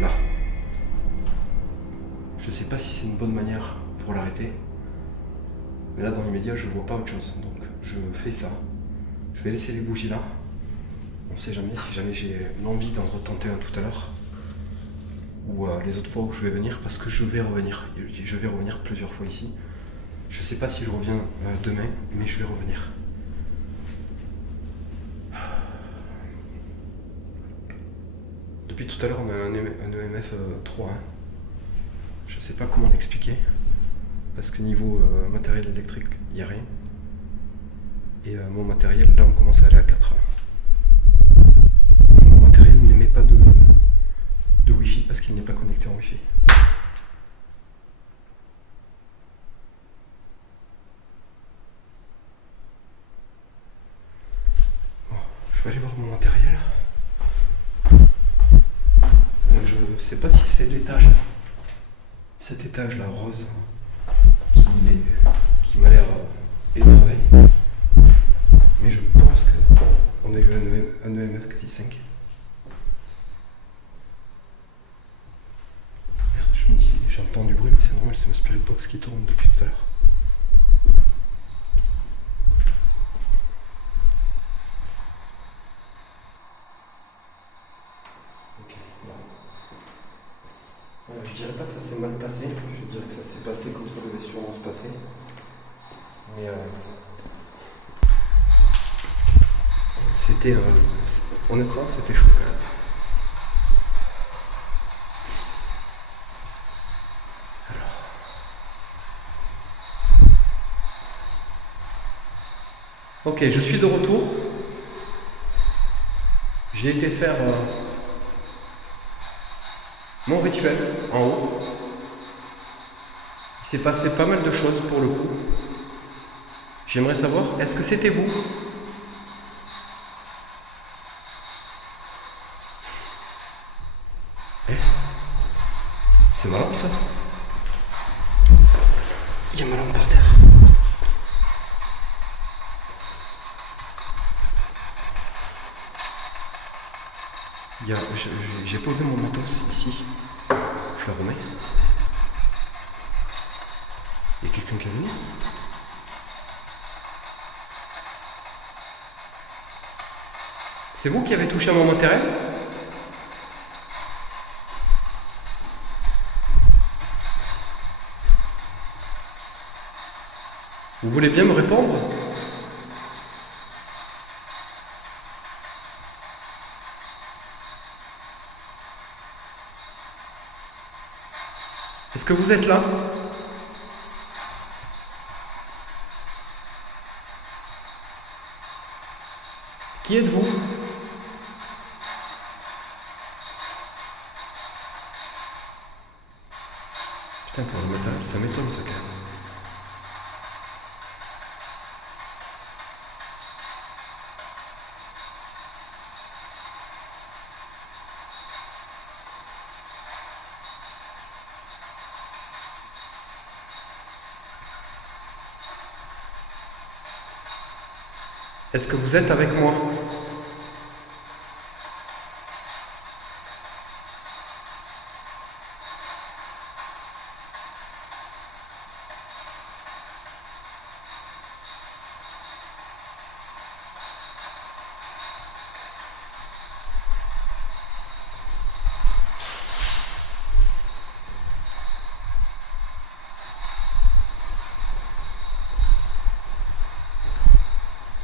Là. sais pas si c'est une bonne manière pour l'arrêter. Mais là, dans l'immédiat, je vois pas autre chose. Donc, je fais ça. Je vais laisser les bougies là. On sait jamais, si jamais j'ai l'envie d'en retenter un tout à l'heure. Ou les autres fois où je vais venir, parce que je vais revenir. Je vais revenir plusieurs fois ici. Je sais pas si je reviens demain, mais je vais revenir. Depuis tout à l'heure, on a un EMF 3. Je sais pas comment l'expliquer. Parce que niveau matériel électrique, il n'y a rien. Et mon matériel, là, on commence à aller à 4. Et mon matériel n'émet pas de Wi-Fi parce qu'il n'est pas connecté en Wi-Fi. Bon, je vais aller voir mon matériel. Je sais pas si c'est l'étage. Cet étage là rose qui m'a l'air énervé. Mais je pense qu'on a eu un EMF 5. Merde, je me disais, j'entends du bruit, mais c'est normal, c'est ma spirit box qui tourne depuis tout à l'heure. Ok, bon. Je dirais pas que ça s'est mal passé, je dirais que ça s'est passé comme ça devait sûrement se passer. Mais c'était honnêtement c'était chaud quand même. Ok, je suis de retour. J'ai été faire mon rituel en haut. Il s'est passé pas mal de choses pour le coup. J'aimerais savoir, est-ce que c'était vous ? C'est marrant ça. Il y a ma lampe par terre. J'ai posé mon matos ici. Je la remets. Il y a quelqu'un qui est venu ? C'est vous qui avez touché à mon matériel ? Vous voulez bien me répondre ? Est-ce que vous êtes là ? Qui êtes-vous ? Putain, pour le matériel, ça m'étonne ça quand même. Est-ce que vous êtes avec moi ?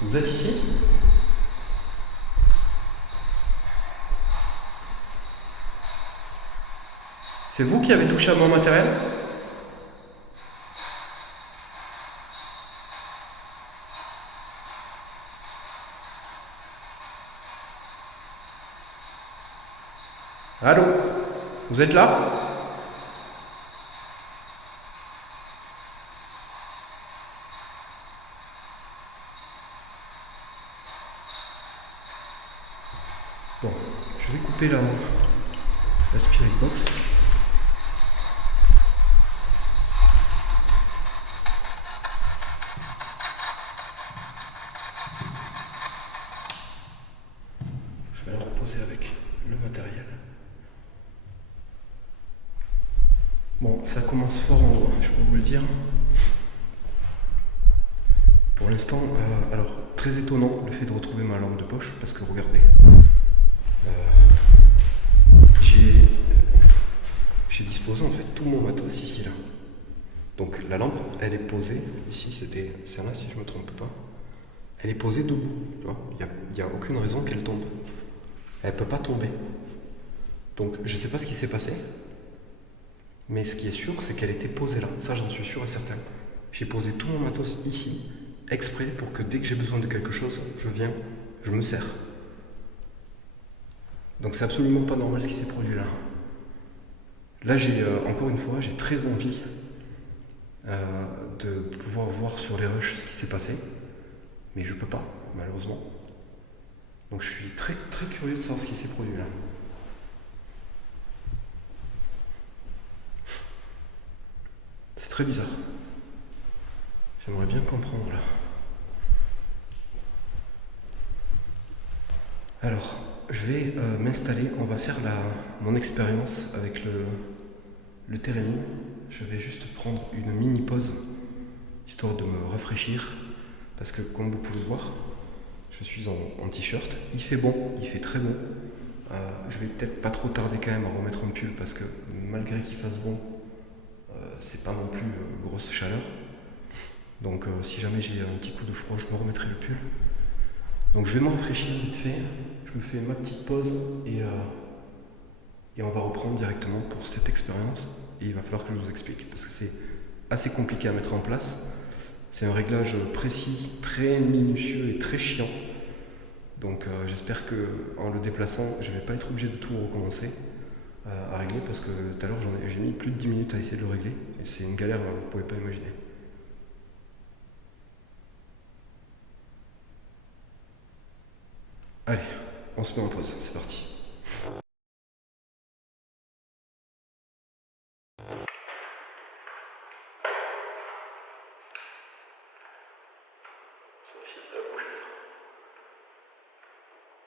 Vous êtes ici ? C'est vous qui avez touché à mon matériel ? Allô ? Vous êtes là ? Bon, je vais couper la spirit box. Je vais la reposer avec le matériel. Bon, ça commence fort en haut, je peux vous le dire. Pour l'instant, alors très étonnant le fait de retrouver ma lampe de poche, parce que regardez, j'ai disposé en fait tout mon matos ici là. Donc la lampe, elle est posée, ici c'était celle-là si je me trompe pas, elle est posée debout, tu vois, il n'y a aucune raison qu'elle tombe. Elle peut pas tomber. Donc je sais pas ce qui s'est passé, mais ce qui est sûr, c'est qu'elle était posée là, ça j'en suis sûr et certain. J'ai posé tout mon matos ici, exprès pour que dès que j'ai besoin de quelque chose, je viens, je me sers. Donc c'est absolument pas normal ce qui s'est produit là. Là j'ai, encore une fois, j'ai très envie de pouvoir voir sur les rushs ce qui s'est passé, mais je peux pas, malheureusement. Donc je suis très très curieux de savoir ce qui s'est produit là. C'est très bizarre. J'aimerais bien comprendre là. Alors, je vais m'installer, on va faire mon expérience avec le Térémine. Je vais juste prendre une mini pause, histoire de me rafraîchir, parce que comme vous pouvez le voir, je suis en t-shirt. Il fait bon, il fait très bon. Je vais peut-être pas trop tarder quand même à remettre un pull, parce que malgré qu'il fasse bon, c'est pas non plus grosse chaleur. Donc si jamais j'ai un petit coup de froid, je me remettrai le pull. Donc je vais me rafraîchir vite fait, je me fais ma petite pause et on va reprendre directement pour cette expérience. Et il va falloir que je vous explique, parce que c'est assez compliqué à mettre en place. C'est un réglage précis, très minutieux et très chiant. Donc j'espère qu'en le déplaçant, je ne vais pas être obligé de tout recommencer à régler, parce que tout à l'heure j'ai mis plus de 10 minutes à essayer de le régler. Et c'est une galère, vous ne pouvez pas imaginer. Allez, on se met en pause, c'est parti.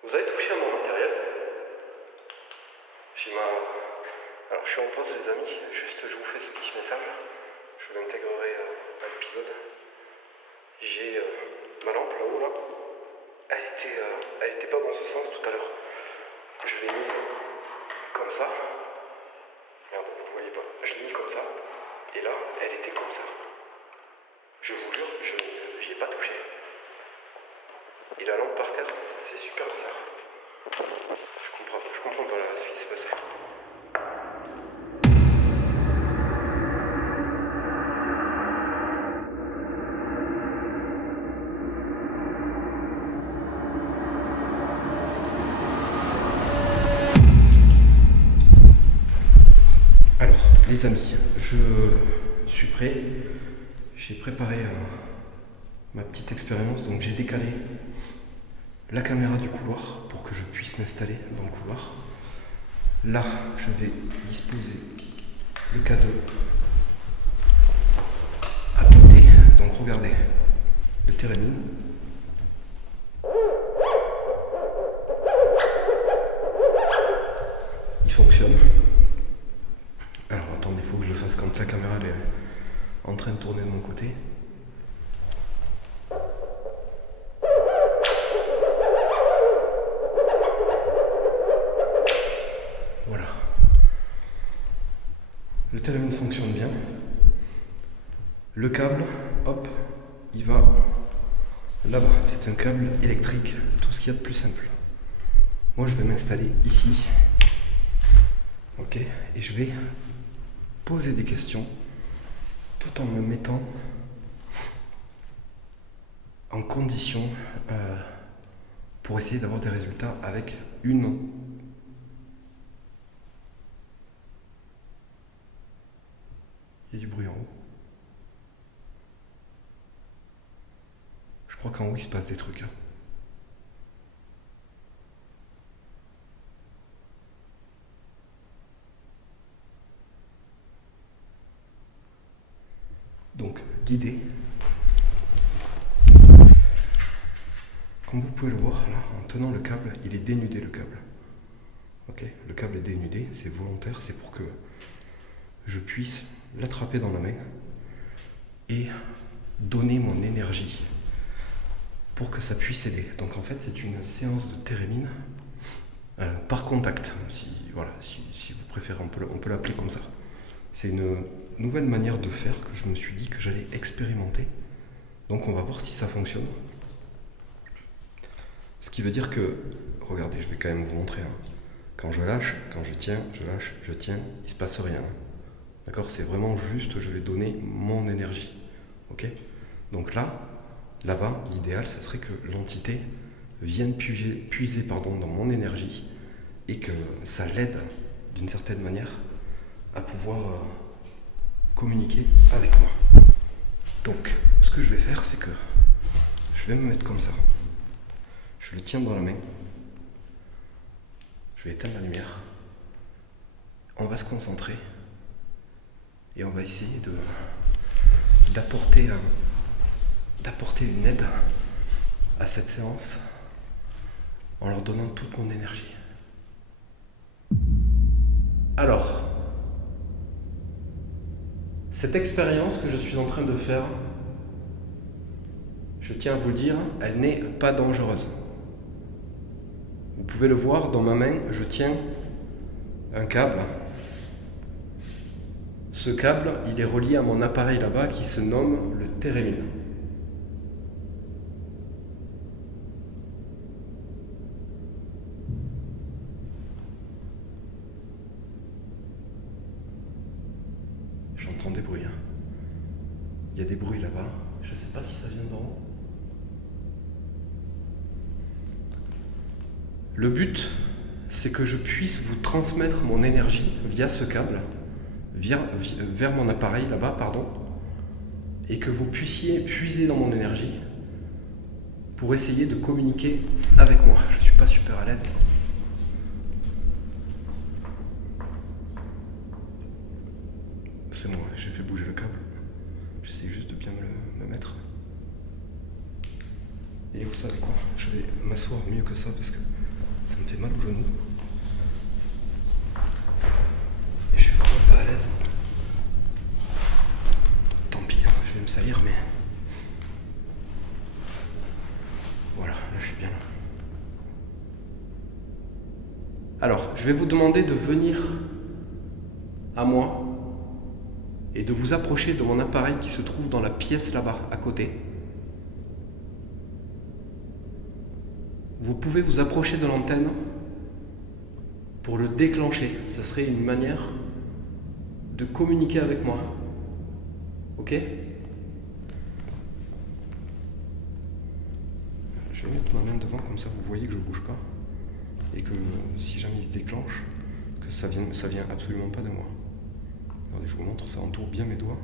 Vous avez touché à mon matériel. Alors je suis en pause les amis, juste je vous fais ce petit message. Je l'intégrerai à l'épisode. J'ai ma lampe là-haut là. Elle était pas dans ce sens tout à l'heure. Je l'ai mise comme ça. Merde, vous voyez pas. Je l'ai mise comme ça. Et là, elle était comme ça. Je vous jure, je n'y ai pas touché. Et la lampe par terre, c'est super bizarre. Je comprends pas là, ce qui s'est passé. Alors, les amis, je suis prêt. J'ai préparé ma petite expérience, donc j'ai décalé la caméra du couloir pour que je puisse m'installer dans le couloir. Là, je vais disposer le cadeau à côté. Donc regardez, le Térémine. Il fonctionne. Alors attendez, il faut que je le fasse quand la caméra elle est en train de tourner de mon côté. Voilà. Le Térémine fonctionne bien. Le câble, hop, il va là-bas. C'est un câble électrique, tout ce qu'il y a de plus simple. Moi je vais m'installer ici. Ok, et je vais poser des questions tout en me mettant en condition pour essayer d'avoir des résultats avec une. Il y a du bruit en haut. Je crois qu'en haut il se passe des trucs. Hein. Donc l'idée, comme vous pouvez le voir là, en tenant le câble, il est dénudé le câble. Ok, le câble est dénudé, c'est volontaire, c'est pour que je puisse l'attraper dans la main et donner mon énergie pour que ça puisse aider. Donc en fait, c'est une séance de térémine par contact, si vous préférez, on peut l'appeler comme ça. C'est une nouvelle manière de faire que je me suis dit que j'allais expérimenter. Donc on va voir si ça fonctionne. Ce qui veut dire que, regardez, je vais quand même vous montrer. Quand je lâche, quand je tiens, je lâche, je tiens, il ne se passe rien. D'accord? C'est vraiment juste, je vais donner mon énergie. Ok? Donc là-bas, l'idéal, ça serait que l'entité vienne puiser dans mon énergie et que ça l'aide d'une certaine manière à pouvoir communiquer avec moi. Donc, ce que je vais faire, c'est que je vais me mettre comme ça. Je le tiens dans la main. Je vais éteindre la lumière. On va se concentrer et on va essayer d'apporter une aide à cette séance en leur donnant toute mon énergie. Alors, cette expérience que je suis en train de faire, je tiens à vous le dire, elle n'est pas dangereuse. Vous pouvez le voir dans ma main, je tiens un câble. Ce câble, il est relié à mon appareil là-bas qui se nomme le térémine. J'entends des bruits. Il y a des bruits là-bas. Je ne sais pas si ça vient d'en haut. Le but, c'est que je puisse vous transmettre mon énergie via ce câble, vers mon appareil là-bas, et que vous puissiez puiser dans mon énergie pour essayer de communiquer avec moi. Je ne suis pas super à l'aise. C'est moi, j'ai fait bouger le câble. J'essaie juste de bien me mettre. Et vous savez quoi? Je vais m'asseoir mieux que ça parce que ça me fait mal au genou. Et je suis vraiment pas à l'aise. Tant pis, je vais me salir, mais... Voilà, là je suis bien. Alors, je vais vous demander de venir à moi et de vous approcher de mon appareil qui se trouve dans la pièce là-bas, à côté. Vous pouvez vous approcher de l'antenne pour le déclencher. Ce serait une manière de communiquer avec moi. Ok? Je vais mettre ma main devant, comme ça vous voyez que je ne bouge pas. Et que si jamais il se déclenche, que ça vient absolument pas de moi. Regardez, je vous montre, ça entoure bien mes doigts.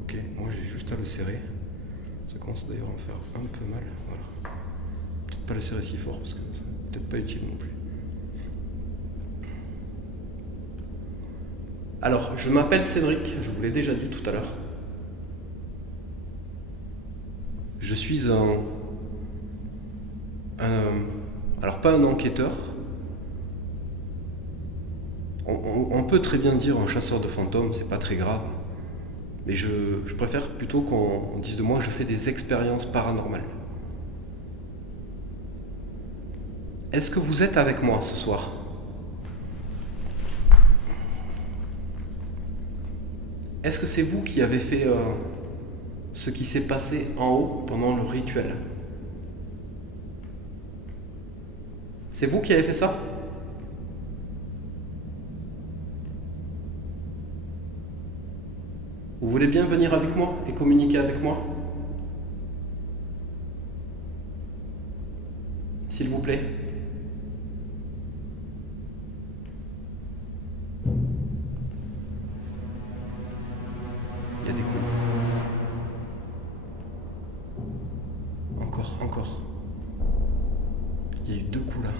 Ok, moi j'ai juste à le serrer. Ça commence d'ailleurs à me faire un peu mal. Voilà. Peut-être pas le serrer si fort parce que c'est peut-être pas utile non plus. Alors, je m'appelle Cédric, je vous l'ai déjà dit tout à l'heure. Je suis alors pas un enquêteur. On peut très bien dire un chasseur de fantômes, c'est pas très grave. Mais je préfère plutôt qu'on dise de moi que je fais des expériences paranormales. Est-ce que vous êtes avec moi ce soir ? Est-ce que c'est vous qui avez fait ce qui s'est passé en haut pendant le rituel ? C'est vous qui avez fait ça ? Vous voulez bien venir avec moi et communiquer avec moi ? S'il vous plaît. Il y a des coups. Encore. Il y a eu 2 coups là.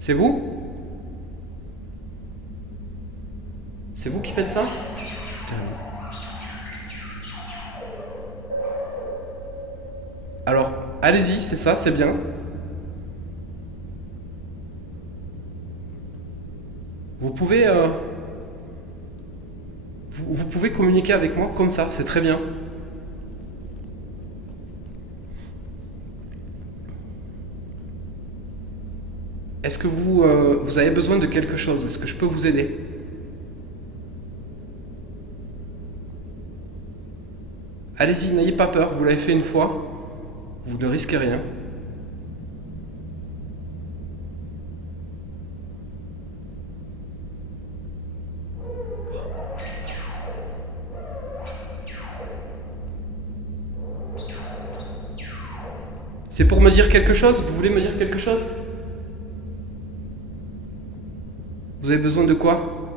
C'est vous ? C'est vous qui faites ça ? Alors, allez-y, c'est ça, c'est bien. Vous pouvez, vous pouvez communiquer avec moi comme ça, c'est très bien. Est-ce que vous avez besoin de quelque chose? Est-ce que je peux vous aider? Allez-y, n'ayez pas peur, vous l'avez fait une fois, vous ne risquez rien. C'est pour me dire quelque chose? Vous voulez me dire quelque chose? Vous avez besoin de quoi?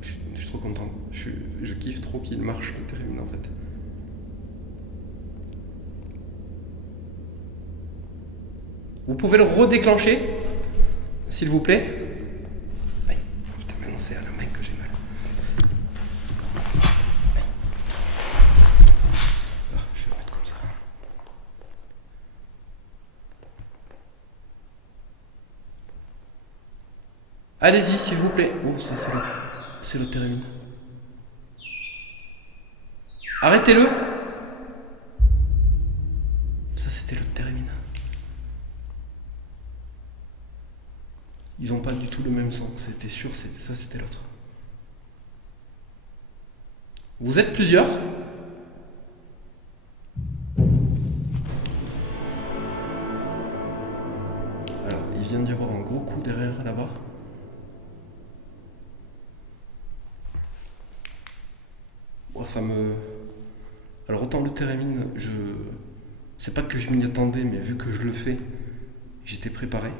Je suis trop content. Je kiffe trop qu'il marche le térémine en fait. Vous pouvez le redéclencher, s'il vous plaît? Aïe, putain, maintenant c'est à la main que j'ai mal. Ah, je vais le mettre comme ça. Allez-y, s'il vous plaît. Oh, ça c'est le térémine. Arrêtez-le. Ça c'était le térémine. Ils ont pas du tout le même son, c'était sûr, c'était ça, c'était l'autre. Vous êtes plusieurs? Alors, il vient d'y avoir un gros coup derrière là-bas. Bon, ça me... Alors autant le térémine, c'est pas que je m'y attendais, mais vu que je le fais, j'étais préparé.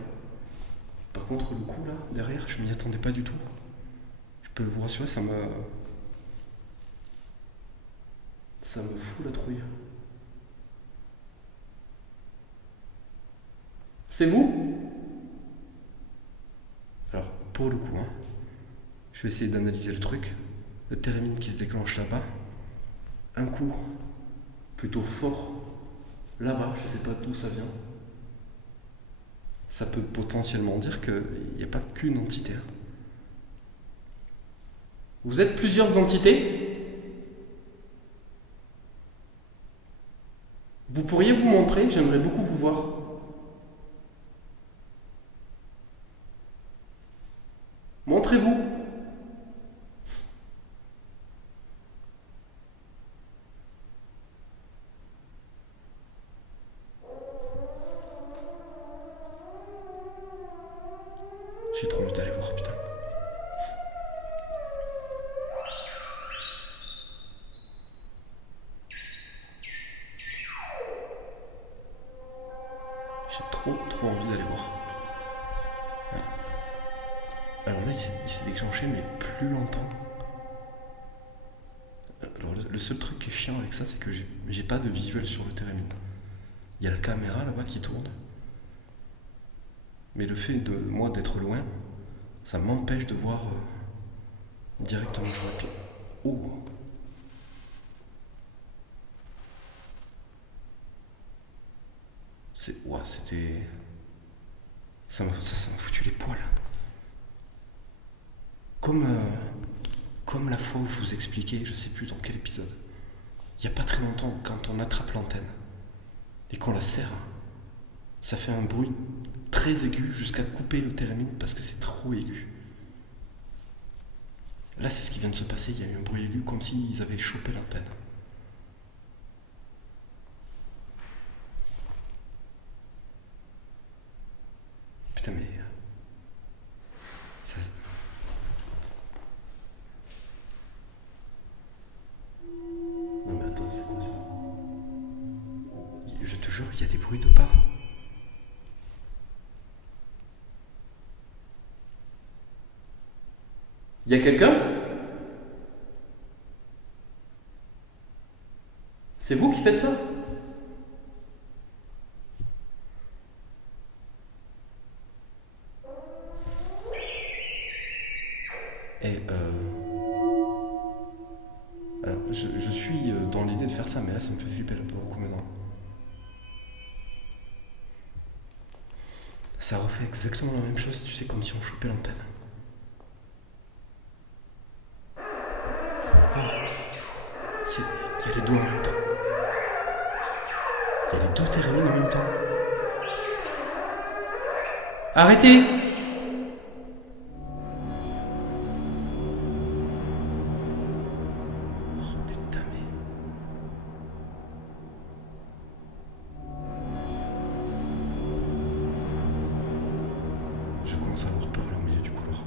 Par contre, le coup là, derrière, je m'y attendais pas du tout. Je peux vous rassurer, ça me fout la trouille. C'est vous? Alors, pour le coup, je vais essayer d'analyser le truc. Le térémine qui se déclenche là-bas. Un coup plutôt fort là-bas, je sais pas d'où ça vient. Ça peut potentiellement dire qu'il n'y a pas qu'une entité. Vous êtes plusieurs entités? Vous pourriez vous montrer? J'aimerais beaucoup vous voir. Montrez-vous. J'ai trop envie d'aller voir, putain. J'ai trop envie d'aller voir. Ouais. Alors là, il s'est déclenché, mais plus longtemps. Alors le seul truc qui est chiant avec ça, c'est que j'ai pas de visuel sur le térémine. Il y a la caméra là-bas qui tourne. Mais le fait de moi d'être loin, ça m'empêche de voir directement sur la pied. Oh! C'était... Ça m'a foutu les poils. Comme la fois où je vous expliquais, je sais plus dans quel épisode, il n'y a pas très longtemps, quand on attrape l'antenne et qu'on la serre, ça fait un bruit très aigu jusqu'à couper le térémine parce que c'est trop aigu. Là, c'est ce qui vient de se passer, il y a eu un bruit aigu comme s'ils avaient chopé l'antenne. Putain, mais... Ça... Non mais attends, c'est quoi ça? Je te jure, il y a des bruits de pas. Il y a quelqu'un? C'est vous qui faites ça? Et alors, je suis dans l'idée de faire ça, mais là, ça me fait flipper un peu beaucoup maintenant. Ça refait exactement la même chose, tu sais, comme si on chopait l'antenne. Il y a les deux en même temps. Il y a les deux termines en même temps. Arrêtez! Oh putain, mais... Je commence à avoir peur là au milieu du couloir.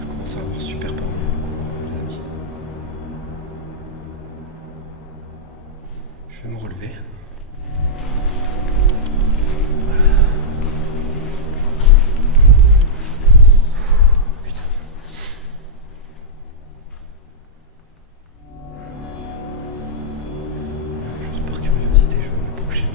Je commence à avoir super peur au milieu du couloir, les amis. Je vais me relever. Juste par curiosité, je vais m'approcher.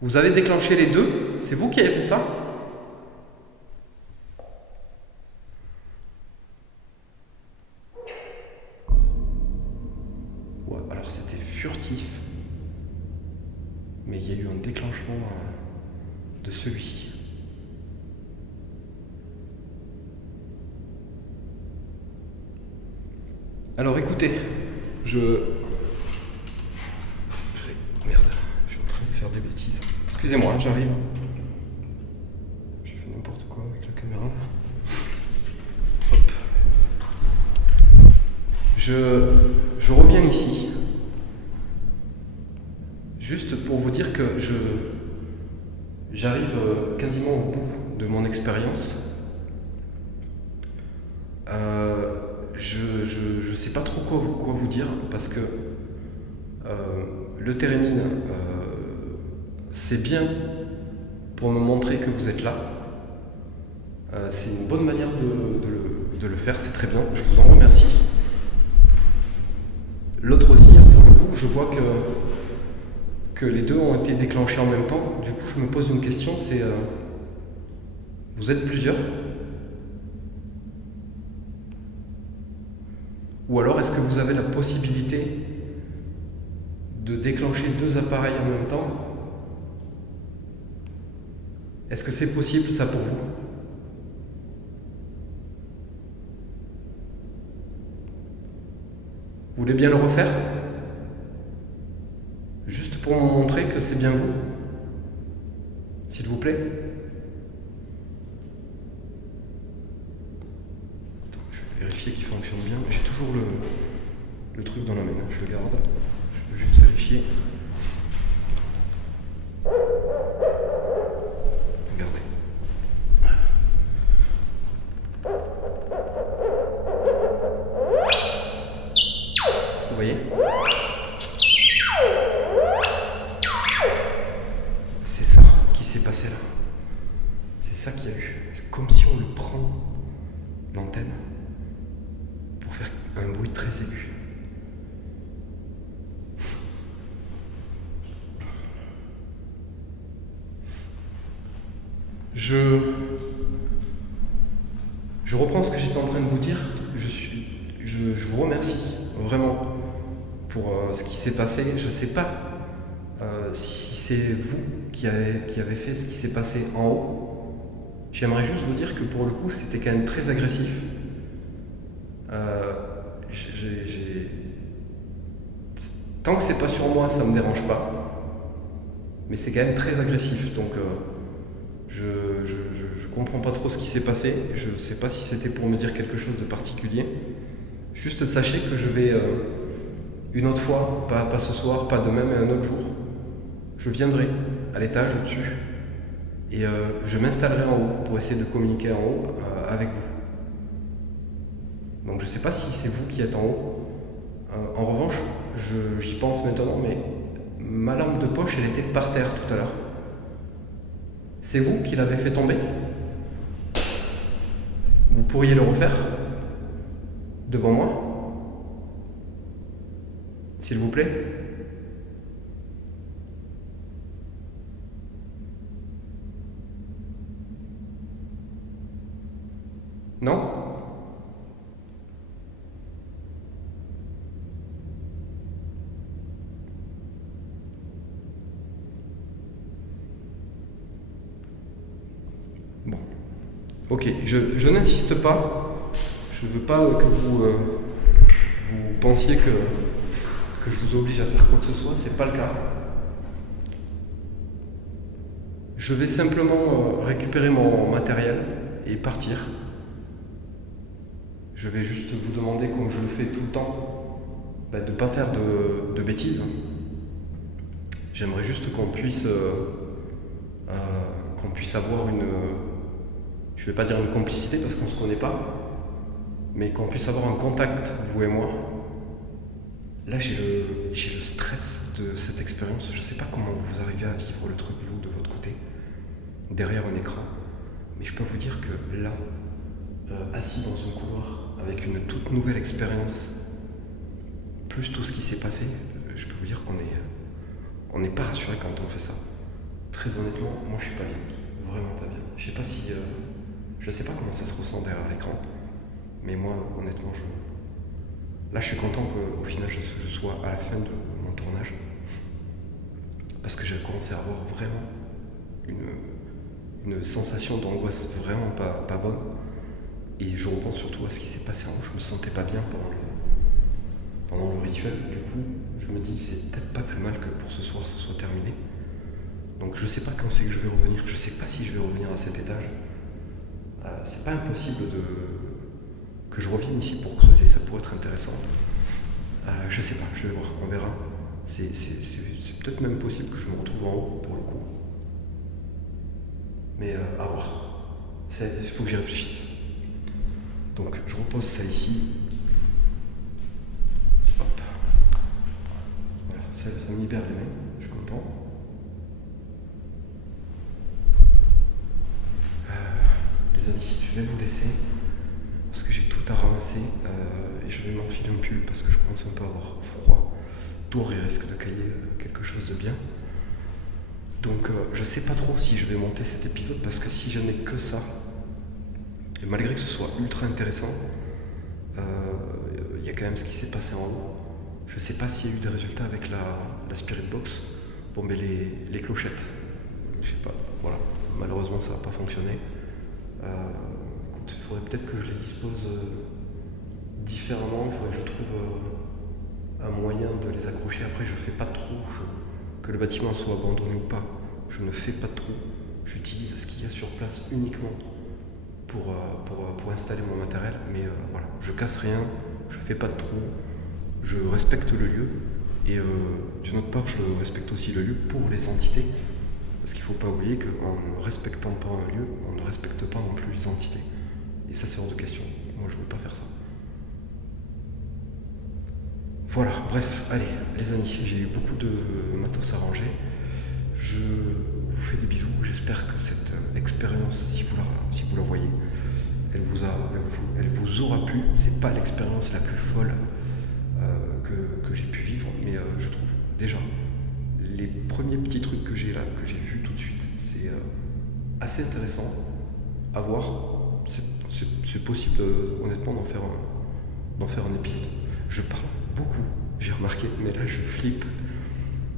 Vous avez déclenché les deux? C'est vous qui avez fait ça? Ouais, alors c'était furtif. Mais il y a eu un déclenchement de celui-ci. Alors écoutez, Merde, je suis en train de faire des bêtises. Excusez-moi, j'arrive. J'ai fait n'importe quoi avec la caméra. Hop. Je reviens ici. Juste pour vous dire que j'arrive quasiment au bout de mon expérience. Je sais pas trop quoi vous dire parce que le térémine c'est bien pour me montrer que vous êtes là. C'est une bonne manière de le faire, c'est très bien, je vous en remercie. L'autre aussi, pour le coup, je vois que les deux ont été déclenchés en même temps. Du coup, je me pose une question, c'est vous êtes plusieurs? Ou alors est-ce que vous avez la possibilité de déclencher deux appareils en même temps? Est-ce que c'est possible ça pour vous? Vous voulez bien le refaire? Juste pour me montrer que c'est bien vous? S'il vous plaît? Attends, je vais vérifier qu'il fonctionne bien. J'ai toujours le truc dans la main, je le garde. Je veux juste vérifier. Regardez. Vous voyez? C'est ça qui s'est passé là. C'est ça qu'il y a eu. C'est comme si on le prend, l'antenne, pour faire un bruit très aigu. Je reprends ce que j'étais en train de vous dire. Je vous remercie vraiment pour ce qui s'est passé. Je ne sais pas si c'est vous qui avez fait ce qui s'est passé en haut. J'aimerais juste vous dire que pour le coup, c'était quand même très agressif. Tant que c'est pas sur moi, ça me dérange pas. Mais c'est quand même très agressif. Donc je comprends pas trop ce qui s'est passé. Je sais pas si c'était pour me dire quelque chose de particulier. Juste sachez que je vais une autre fois, pas ce soir, pas demain, mais un autre jour, je viendrai à l'étage au-dessus et je m'installerai en haut pour essayer de communiquer en haut avec vous. Donc je sais pas si c'est vous qui êtes en haut. En revanche, j'y pense maintenant, mais ma lampe de poche, elle était par terre tout à l'heure. C'est vous qui l'avez fait tomber? Vous pourriez le refaire devant moi, s'il vous plaît? Non? Bon. Ok, je n'insiste pas. Je ne veux pas que vous pensiez que je vous oblige à faire quoi que ce soit. C'est pas le cas. Je vais simplement récupérer mon matériel et partir. Je vais juste vous demander, comme je le fais tout le temps, de ne pas faire de bêtises. J'aimerais juste qu'on puisse avoir une... Je ne vais pas dire une complicité parce qu'on ne se connaît pas, mais qu'on puisse avoir un contact, vous et moi. Là, j'ai le stress de cette expérience. Je ne sais pas comment vous arrivez à vivre le truc, vous, de votre côté, derrière un écran. Mais je peux vous dire que là, assis dans un couloir, avec une toute nouvelle expérience, plus tout ce qui s'est passé, je peux vous dire qu'on n'est pas rassuré quand on fait ça. Très honnêtement, moi je suis pas bien. Vraiment pas bien. Je sais pas si... je sais pas comment ça se ressent derrière l'écran. Mais moi, honnêtement, là je suis content qu'au final je sois à la fin de mon tournage. Parce que j'ai commencé à avoir vraiment une sensation d'angoisse vraiment pas bonne. Et je repense surtout à ce qui s'est passé en haut. Je me sentais pas bien pendant le rituel. Du coup, je me dis c'est peut-être pas plus mal que pour ce soir ce soit terminé. Donc je sais pas quand c'est que je vais revenir. Je sais pas si je vais revenir à cet étage. C'est pas impossible que je revienne ici pour creuser. Ça pourrait être intéressant. Je sais pas, je vais voir, on verra. C'est peut-être même possible que je me retrouve en haut pour le coup. Mais à voir. Il faut que j'y réfléchisse. Donc je repose ça ici. Hop. Voilà, ça me libère les mains, je suis content. Les amis, je vais vous laisser parce que j'ai tout à ramasser et je vais m'enfiler un pull parce que je commence un peu à avoir froid. Dehors il risque de cailler quelque chose de bien. Donc je sais pas trop si je vais monter cet épisode parce que si je n'ai que ça, et malgré que ce soit ultra intéressant, il y a quand même ce qui s'est passé en haut. Je sais pas s'il y a eu des résultats avec la Spirit Box. Bon, mais les clochettes, je sais pas, voilà. Malheureusement, ça n'a pas fonctionné. Écoute, il faudrait peut-être que je les dispose différemment. Il faudrait que je trouve un moyen de les accrocher. Après, je fais pas de trou. Que le bâtiment soit abandonné ou pas, je ne fais pas de trou. J'utilise ce qu'il y a sur place uniquement pour installer mon matériel, mais voilà, je casse rien, je fais pas de trou, je respecte le lieu, et d'une autre part, je respecte aussi le lieu pour les entités, parce qu'il ne faut pas oublier qu'en ne respectant pas un lieu, on ne respecte pas non plus les entités. Et ça, c'est hors de question. Moi, je ne veux pas faire ça. Voilà, bref, allez, les amis, j'ai eu beaucoup de matos à ranger. Je vous fais des bisous. J'espère que cette expérience, si vous la voyez, elle vous aura plu. C'est pas l'expérience la plus folle que j'ai pu vivre, mais je trouve déjà les premiers petits trucs que j'ai là, que j'ai vus tout de suite, c'est assez intéressant à voir. C'est possible, honnêtement, d'en faire un épisode. Je parle beaucoup, j'ai remarqué, mais là je flippe.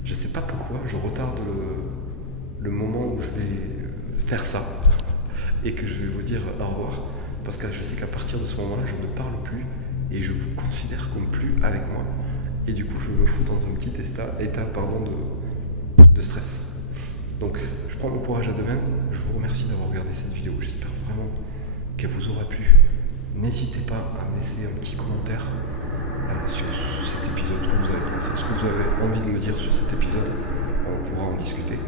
Je sais pas pourquoi, je retarde le moment où je vais faire ça et que je vais vous dire au revoir, parce que je sais qu'à partir de ce moment-là, je ne parle plus et je vous considère comme plus avec moi, et du coup je me fous dans un petit état de stress. Donc je prends mon courage à deux mains, je vous remercie d'avoir regardé cette vidéo, j'espère vraiment qu'elle vous aura plu. N'hésitez pas à me laisser un petit commentaire sur cet épisode, ce que vous avez pensé, ce que vous avez envie de me dire sur cet épisode, on pourra en discuter.